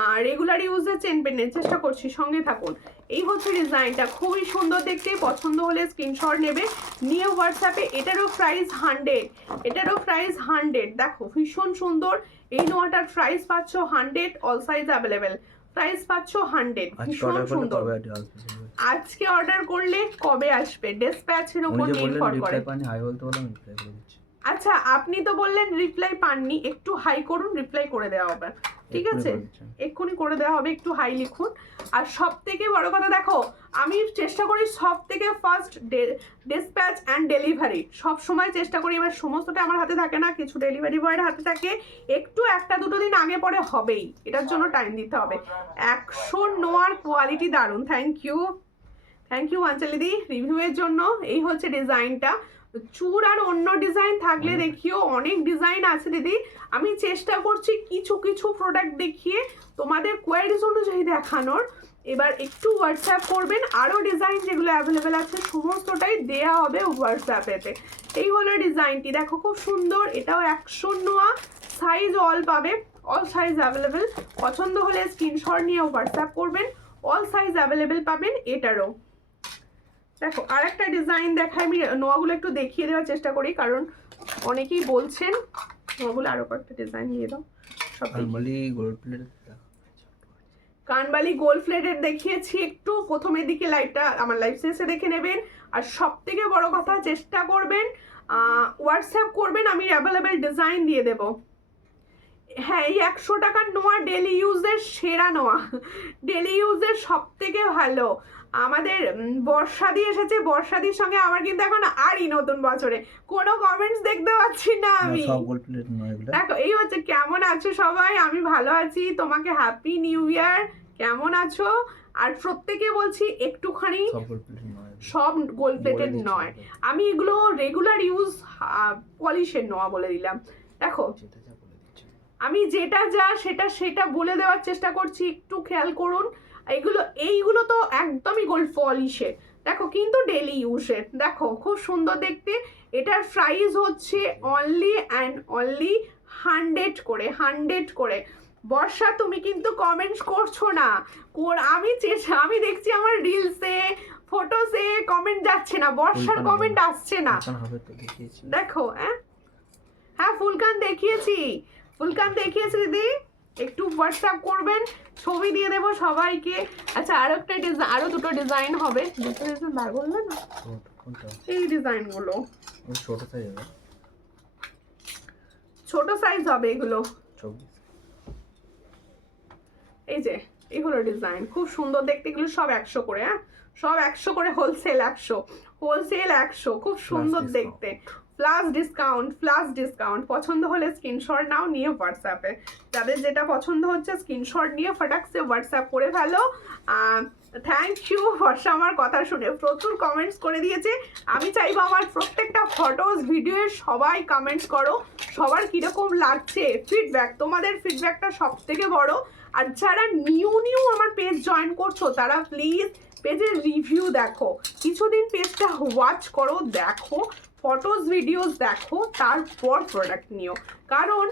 আর রেগুলার ইউজের চেন পেনের চেষ্টা করছি, সঙ্গে থাকুন। এই হচ্ছে ডিজাইনটা, খুবই সুন্দর দেখতে। পছন্দ হলে স্ক্রিনশট নেবে, নিয়ে হোয়াটসঅ্যাপে। এটারও প্রাইস 100, এটারও প্রাইস 100। দেখো ভীষণ সুন্দর এই নোয়াটার প্রাইস পাচ্ছ 100, অল সাইজ অ্যাভেলেবেল। প্রাইস পাচ্ছ 100, ভীষণ সুন্দর। আজকে অর্ডার করলে কবে আসবে ডেসপ্যাচের উপর নির্ভর করে। আচ্ছা, আপনি তো বললেন রিপ্লাই পাননি, একটু হাই করুন, রিপ্লাই করে দেওয়া হবে, ঠিক আছে? এক্ষুনি করে দেওয়া হবে, একটু হাই লিখুন। আর সব থেকে বড় কথা দেখো, আমি চেষ্টা করি সব থেকে ফার্স্ট ডিসপ্যাচ অ্যান্ড ডেলিভারি সব সময় চেষ্টা করি। এবার সমস্তটা আমার হাতে থাকে না, কিছু ডেলিভারি বয়ের হাতে থাকে। একটু একটা দুটো দিন আগে পরে হবেই, এটার জন্য টাইম দিতে হবে। 100 নোয়ার কোয়ালিটি দারুণ। থ্যাংক ইউ অঞ্জলিদি রিভিউয়ের জন্য। এই হচ্ছে ডিজাইনটা। চূড় আর অন্য ডিজাইন থাকলে দেখিও, অনেক ডিজাইন আছে দিদি। আমি চেষ্টা করছি কিছু কিছু প্রোডাক্ট দেখিয়ে তোমাদের কোয়ারিজ অনুযায়ী দেখানোর। এবার একটু হোয়াটসঅ্যাপ করবেন, আরও ডিজাইন যেগুলো অ্যাভেলেবেল আছে সমস্তটাই দেয়া হবে হোয়াটসঅ্যাপেতে। এই হলো ডিজাইনটি, দেখো খুব সুন্দর। এটাও 100 নোয়া, সাইজ অল পাবে, অল সাইজ অ্যাভেলেবেল। পছন্দ হলে স্ক্রিনশট নিয়ে হোয়াটসঅ্যাপ করবেন, অল সাইজ অ্যাভেলেবেল পাবেন এটারও। দেখো আর একটা ডিজাইন দেখাই, আমি নোয়াগুলো একটু দেখিয়ে দেওয়ার চেষ্টা করি, কারণ অনেকেই বলছেন নোয়াগুলো। আরো কয়েকটা ডিজাইন দিয়ে দাও। সব কানবালি গোল্ড প্লেটেড দেখিয়েছি একটু প্রথমের দিকে, লাইভটা আমার লাইভ শেষে দেখে নেবেন। আর সব থেকে বড় কথা, চেষ্টা করবেন হোয়াটসঅ্যাপ করবেন, আমি অ্যাভেলেবেল ডিজাইন দিয়ে দেবো। হ্যাঁ, এই 100 টাকার নোয়া ডেলি ইউজের সেরা নোয়া, ডেলি ইউজের সব থেকে ভালো। আমাদের বর্ষাদি এসেছে, বর্ষাদির সঙ্গে আমার কিন্তু এখন আরই নতুন বছরে কোনো কমেন্টস দেখতে পাচ্ছি না আমি। দেখো এই হচ্ছে, কেমন আছো সবাই? আমি ভালো আছি, তোমাকে হ্যাপি নিউ ইয়ার। কেমন আছো? আর প্রত্যেকে বলছি একটুখানি, সব গোল্ড প্লেটেড নয়, আমি এগুলো রেগুলার ইউজ পলিশের নোয়া বলে দিলাম। দেখো আমি যেটা যা সেটা বলে দেওয়ার চেষ্টা করছি, একটু খেয়াল করুন। এইগুলো তো একদমই গোল্ড পলিশের, দেখো কিন্তু ডেলি ইউজের। দেখো খুব সুন্দর দেখতে। এটার প্রাইস হচ্ছে অনলি অ্যান্ড অনলি 100 করে, 100 করে। বর্ষা তুমি কিন্তু কমেন্টস করছো না, আমি দেখছি আমার রিলসে ফটোসে কমেন্ট যাচ্ছে না, বর্ষার কমেন্ট আসছে না। দেখো হ্যাঁ ফুলকান দেখিয়েছি দিদি, একটু হোয়াটসঅ্যাপ করবেন, ছবি দিয়ে দেবো সবাইকে। আচ্ছা আরো দুটো ডিজাইন হবে, দুটো ডিজাইন বার করলে না, এই ডিজাইনগুলো ছোট সাইজ হবে এগুলো। এই যে এগুলো ডিজাইন খুব সুন্দর দেখতে, এগুলো সব 100 করে। সব 100 করে, হোলসেল 100, খুব সুন্দর দেখতে। Plus discount. পছন্দ হলে স্ক্রিনশট নাও, নিয়ে হোয়াটসঅ্যাপে। যাদের যেটা পছন্দ হচ্ছে স্ক্রিনশট নিয়ে ফটাকসে হোয়াটসঅ্যাপ করে ফেলো। থ্যাংক ইউ বর্ষা, আমার কথা শুনে প্রচুর কমেন্টস করে দিয়েছে। আমি চাইবো আমার প্রত্যেকটা ফটোস ভিডিওর সবাই কমেন্টস করো, সবার কীরকম লাগছে ফিডব্যাক, তোমাদের ফিডব্যাকটা সব থেকে বড়। আর যারা নিউ আমার পেজ জয়েন করছো তারা প্লিজ পেজের রিভিউ দেখো, কিছুদিন পেজটা ওয়াচ করো, দেখো ফটোস ভিডিওস দেখো, তারপর প্রোডাক্ট নিও। কারণ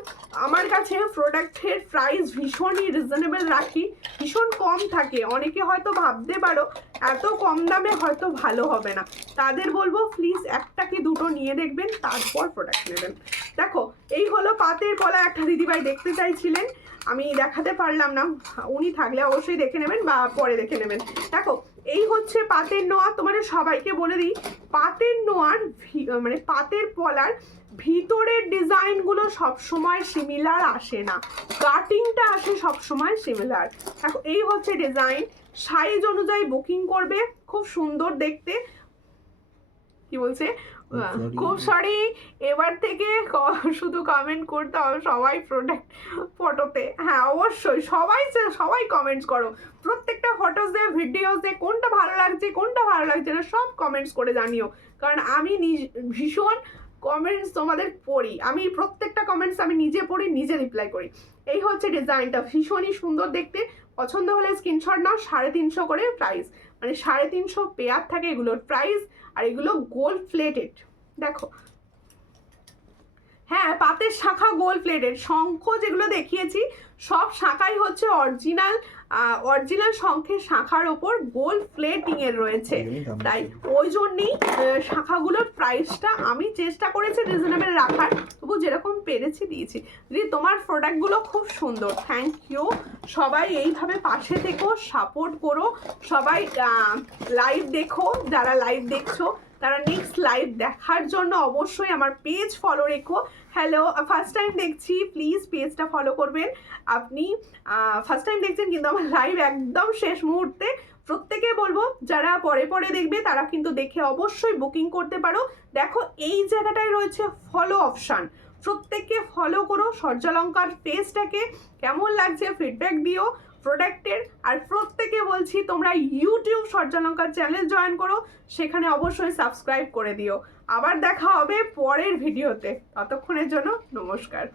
আমার কাছে প্রোডাক্টের প্রাইস ভীষণই রিজনেবল রাখি, ভীষণ কম থাকে। অনেকে হয়তো ভাবতে পারো এত কম দামে হয়তো ভালো হবে না, তাদের বলবো প্লিজ একটা কি দুটো নিয়ে দেখবেন, তারপর প্রোডাক্ট নেবেন। দেখো এই হলো পাতের পলা। একটা দিদিভাই দেখতে চাইছিলেন, আমি দেখাতে পারলাম না, উনি থাকলে অবশ্যই দেখে নেবেন বা পরে দেখে নেবেন। দেখো এই হচ্ছে পাতের নোয়া। তোমাদের সবাইকে বলে দিই, পাতের নোয়ার মানে পাতের পলার ভিতরের ডিজাইনগুলো সবসময় সিমিলার আসে না, কাটিংটা আসে সবসময় সিমিলার। দেখো এই হচ্ছে ডিজাইন, সাইজ অনুযায়ী বুকিং করবে, খুব সুন্দর দেখতে। কি বলছে, খুব সরি, এবার থেকে শুধু কমেন্ট করতে হবে সবাই প্রোডাক্ট ফটোতে। হ্যাঁ অবশ্যই সবাই কমেন্টস করো, প্রত্যেকটা ফটোসে ভিডিওসে কোনটা ভালো লাগছে কোনটা ভালো লাগছে না সব কমেন্টস করে জানিও। কারণ আমি ভীষণ কমেন্টস তোমাদের পড়ি, আমি প্রত্যেকটা কমেন্টস আমি নিজে পড়ি, নিজে রিপ্লাই করি। এই হচ্ছে ডিজাইনটা, ভীষণই সুন্দর দেখতে। পছন্দ হলে স্ক্রিনশট নাও। 350 করে প্রাইস, মানে 350 পেয়ার থাকে এগুলোর প্রাইস। আর এগুলো গোল্ড প্লেটেড। দেখো হ্যাঁ পাতের শাখা গোল্ড প্লেটেড, শঙ্খ যেগুলো দেখিয়েছি সব শাখাই হচ্ছে অরিজিনাল শঙ্খের শাখার ওপর গোল্ড প্লেটিং এর রয়েছে। তাই ওই জন্যই শাখাগুলোর প্রাইসটা আমি চেষ্টা করেছি রিজনেবল রাখার, তবু যেরকম পেরেছি দিয়েছি। দিদি তোমার প্রোডাক্টগুলো খুব সুন্দর, থ্যাংক ইউ। সবাই এইভাবে পাশে থেকো, সাপোর্ট করো, সবাই লাইভ দেখো, যারা লাইভ দেখছো তারা নেক্সট লাইভ দেখার জন্য অবশ্যই আমার পেজ ফলো রেখো। হ্যালো, ফার্স্ট টাইম দেখছি, প্লিজ পেজটা ফলো করবেন। আপনি ফার্স্ট টাইম দেখছেন কিন্তু আমার লাইভ একদম শেষ মুহূর্তে, প্রত্যেকে বলবো যারা পরে পরে দেখবে তারা কিন্তু দেখে অবশ্যই বুকিং করতে পারো। দেখো এই জায়গাটায় রয়েছে ফলো অপশান, প্রত্যেককে ফলো করো সূর্যালঙ্কার পেজটাকে। কেমন লাগছে ফিডব্যাক দিও প্রোডাক্টের। আর প্রত্যেকে বলছি তোমরা ইউটিউব সূর্যালঙ্কার চ্যানেল জয়েন করো, সেখানে অবশ্যই সাবস্ক্রাইব করে দিও। আবার দেখা হবে পরের ভিডিওতে, ততক্ষণের জন্য নমস্কার।